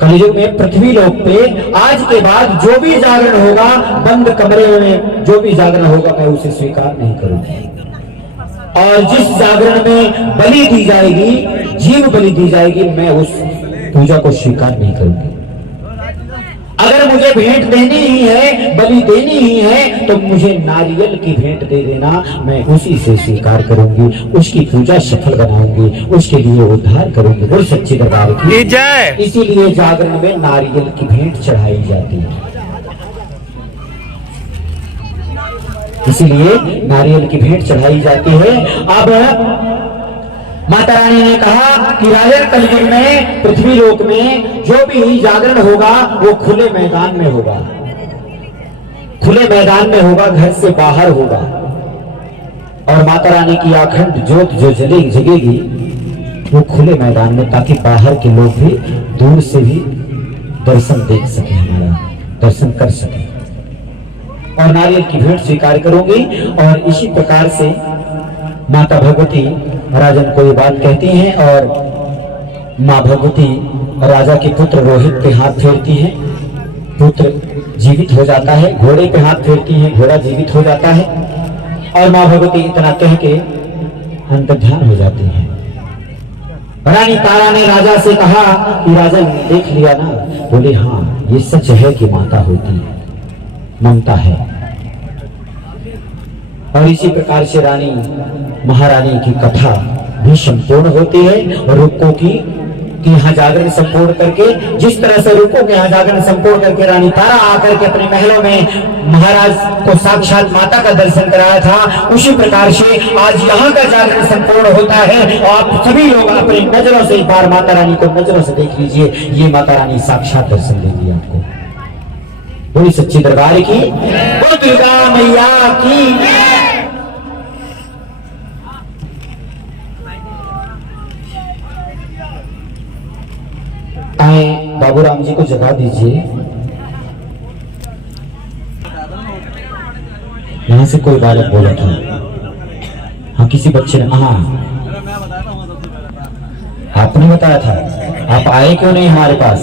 कलयुग में पृथ्वी लोक पे आज के बाद जो भी जागरण होगा, बंद कमरे में जो भी जागरण होगा, मैं उसे स्वीकार नहीं करूंगी। और जिस जागरण में बलि दी जाएगी, जीव बलि दी जाएगी, मैं उस पूजा को स्वीकार नहीं करूंगी। अगर मुझे भेंट देनी ही है, बलि देनी ही है, तो मुझे नारियल की भेंट दे देना, मैं उसी से स्वीकार करूंगी, उसकी पूजा सफल बनाऊंगी, उसके लिए उद्धार करूंगी। बोल सच्ची दरबार की जय। इसीलिए जागरण में नारियल की भेंट चढ़ाई जाती है, इसीलिए नारियल की भेंट चढ़ाई जाती है। अब माता रानी ने कहा कि राजन, कलयुग में पृथ्वी लोक में जो भी जागरण होगा वो खुले मैदान में होगा, खुले मैदान में होगा, घर से बाहर होगा। और माता रानी की अखंड ज्योत जो जगेगी वो खुले मैदान में, ताकि बाहर के लोग भी दूर से भी दर्शन देख सके, हमारा दर्शन कर सके। और नारियल की भेंट स्वीकार करूंगी। और इसी प्रकार से माता भगवती राजन को ये बात कहती हैं और मां भगवती राजा के पुत्र रोहित पे हाथ फेरती हैं, पुत्र जीवित हो जाता है। घोड़े पे हाथ फेरती हैं, घोड़ा जीवित हो जाता है। और मां भगवती इतना कह के अंतर्ध्यान हो जाती हैं। रानी तारा ने राजा से कहा कि राजन देख लिया ना। बोले हाँ, ये सच है कि माता होती है, ममता है। और इसी प्रकार से रानी महारानी की कथा भी संपूर्ण होती है। और रुक्कों की यहाँ जागरण संपूर्ण करके, जिस तरह से रुक्कों के यहाँ जागरण संपूर्ण करके रानी तारा आकर के अपने महलों में महाराज को साक्षात माता का दर्शन कराया था, उसी प्रकार से आज यहाँ का जागरण संपूर्ण होता है। और आप सभी लोग अपनी नजरों से एक बार माता रानी को नजरों से देख लीजिए, ये माता रानी साक्षात दर्शन देंगी आपको। बोली सच्ची दरबार की, बोल दुर्गा मैया की। आए बाबूराम जी को जगा दीजिए। यहां से कोई बालक बोला था, हाँ किसी बच्चे ने, हाँ आपने बताया था। आप आए क्यों नहीं हमारे पास?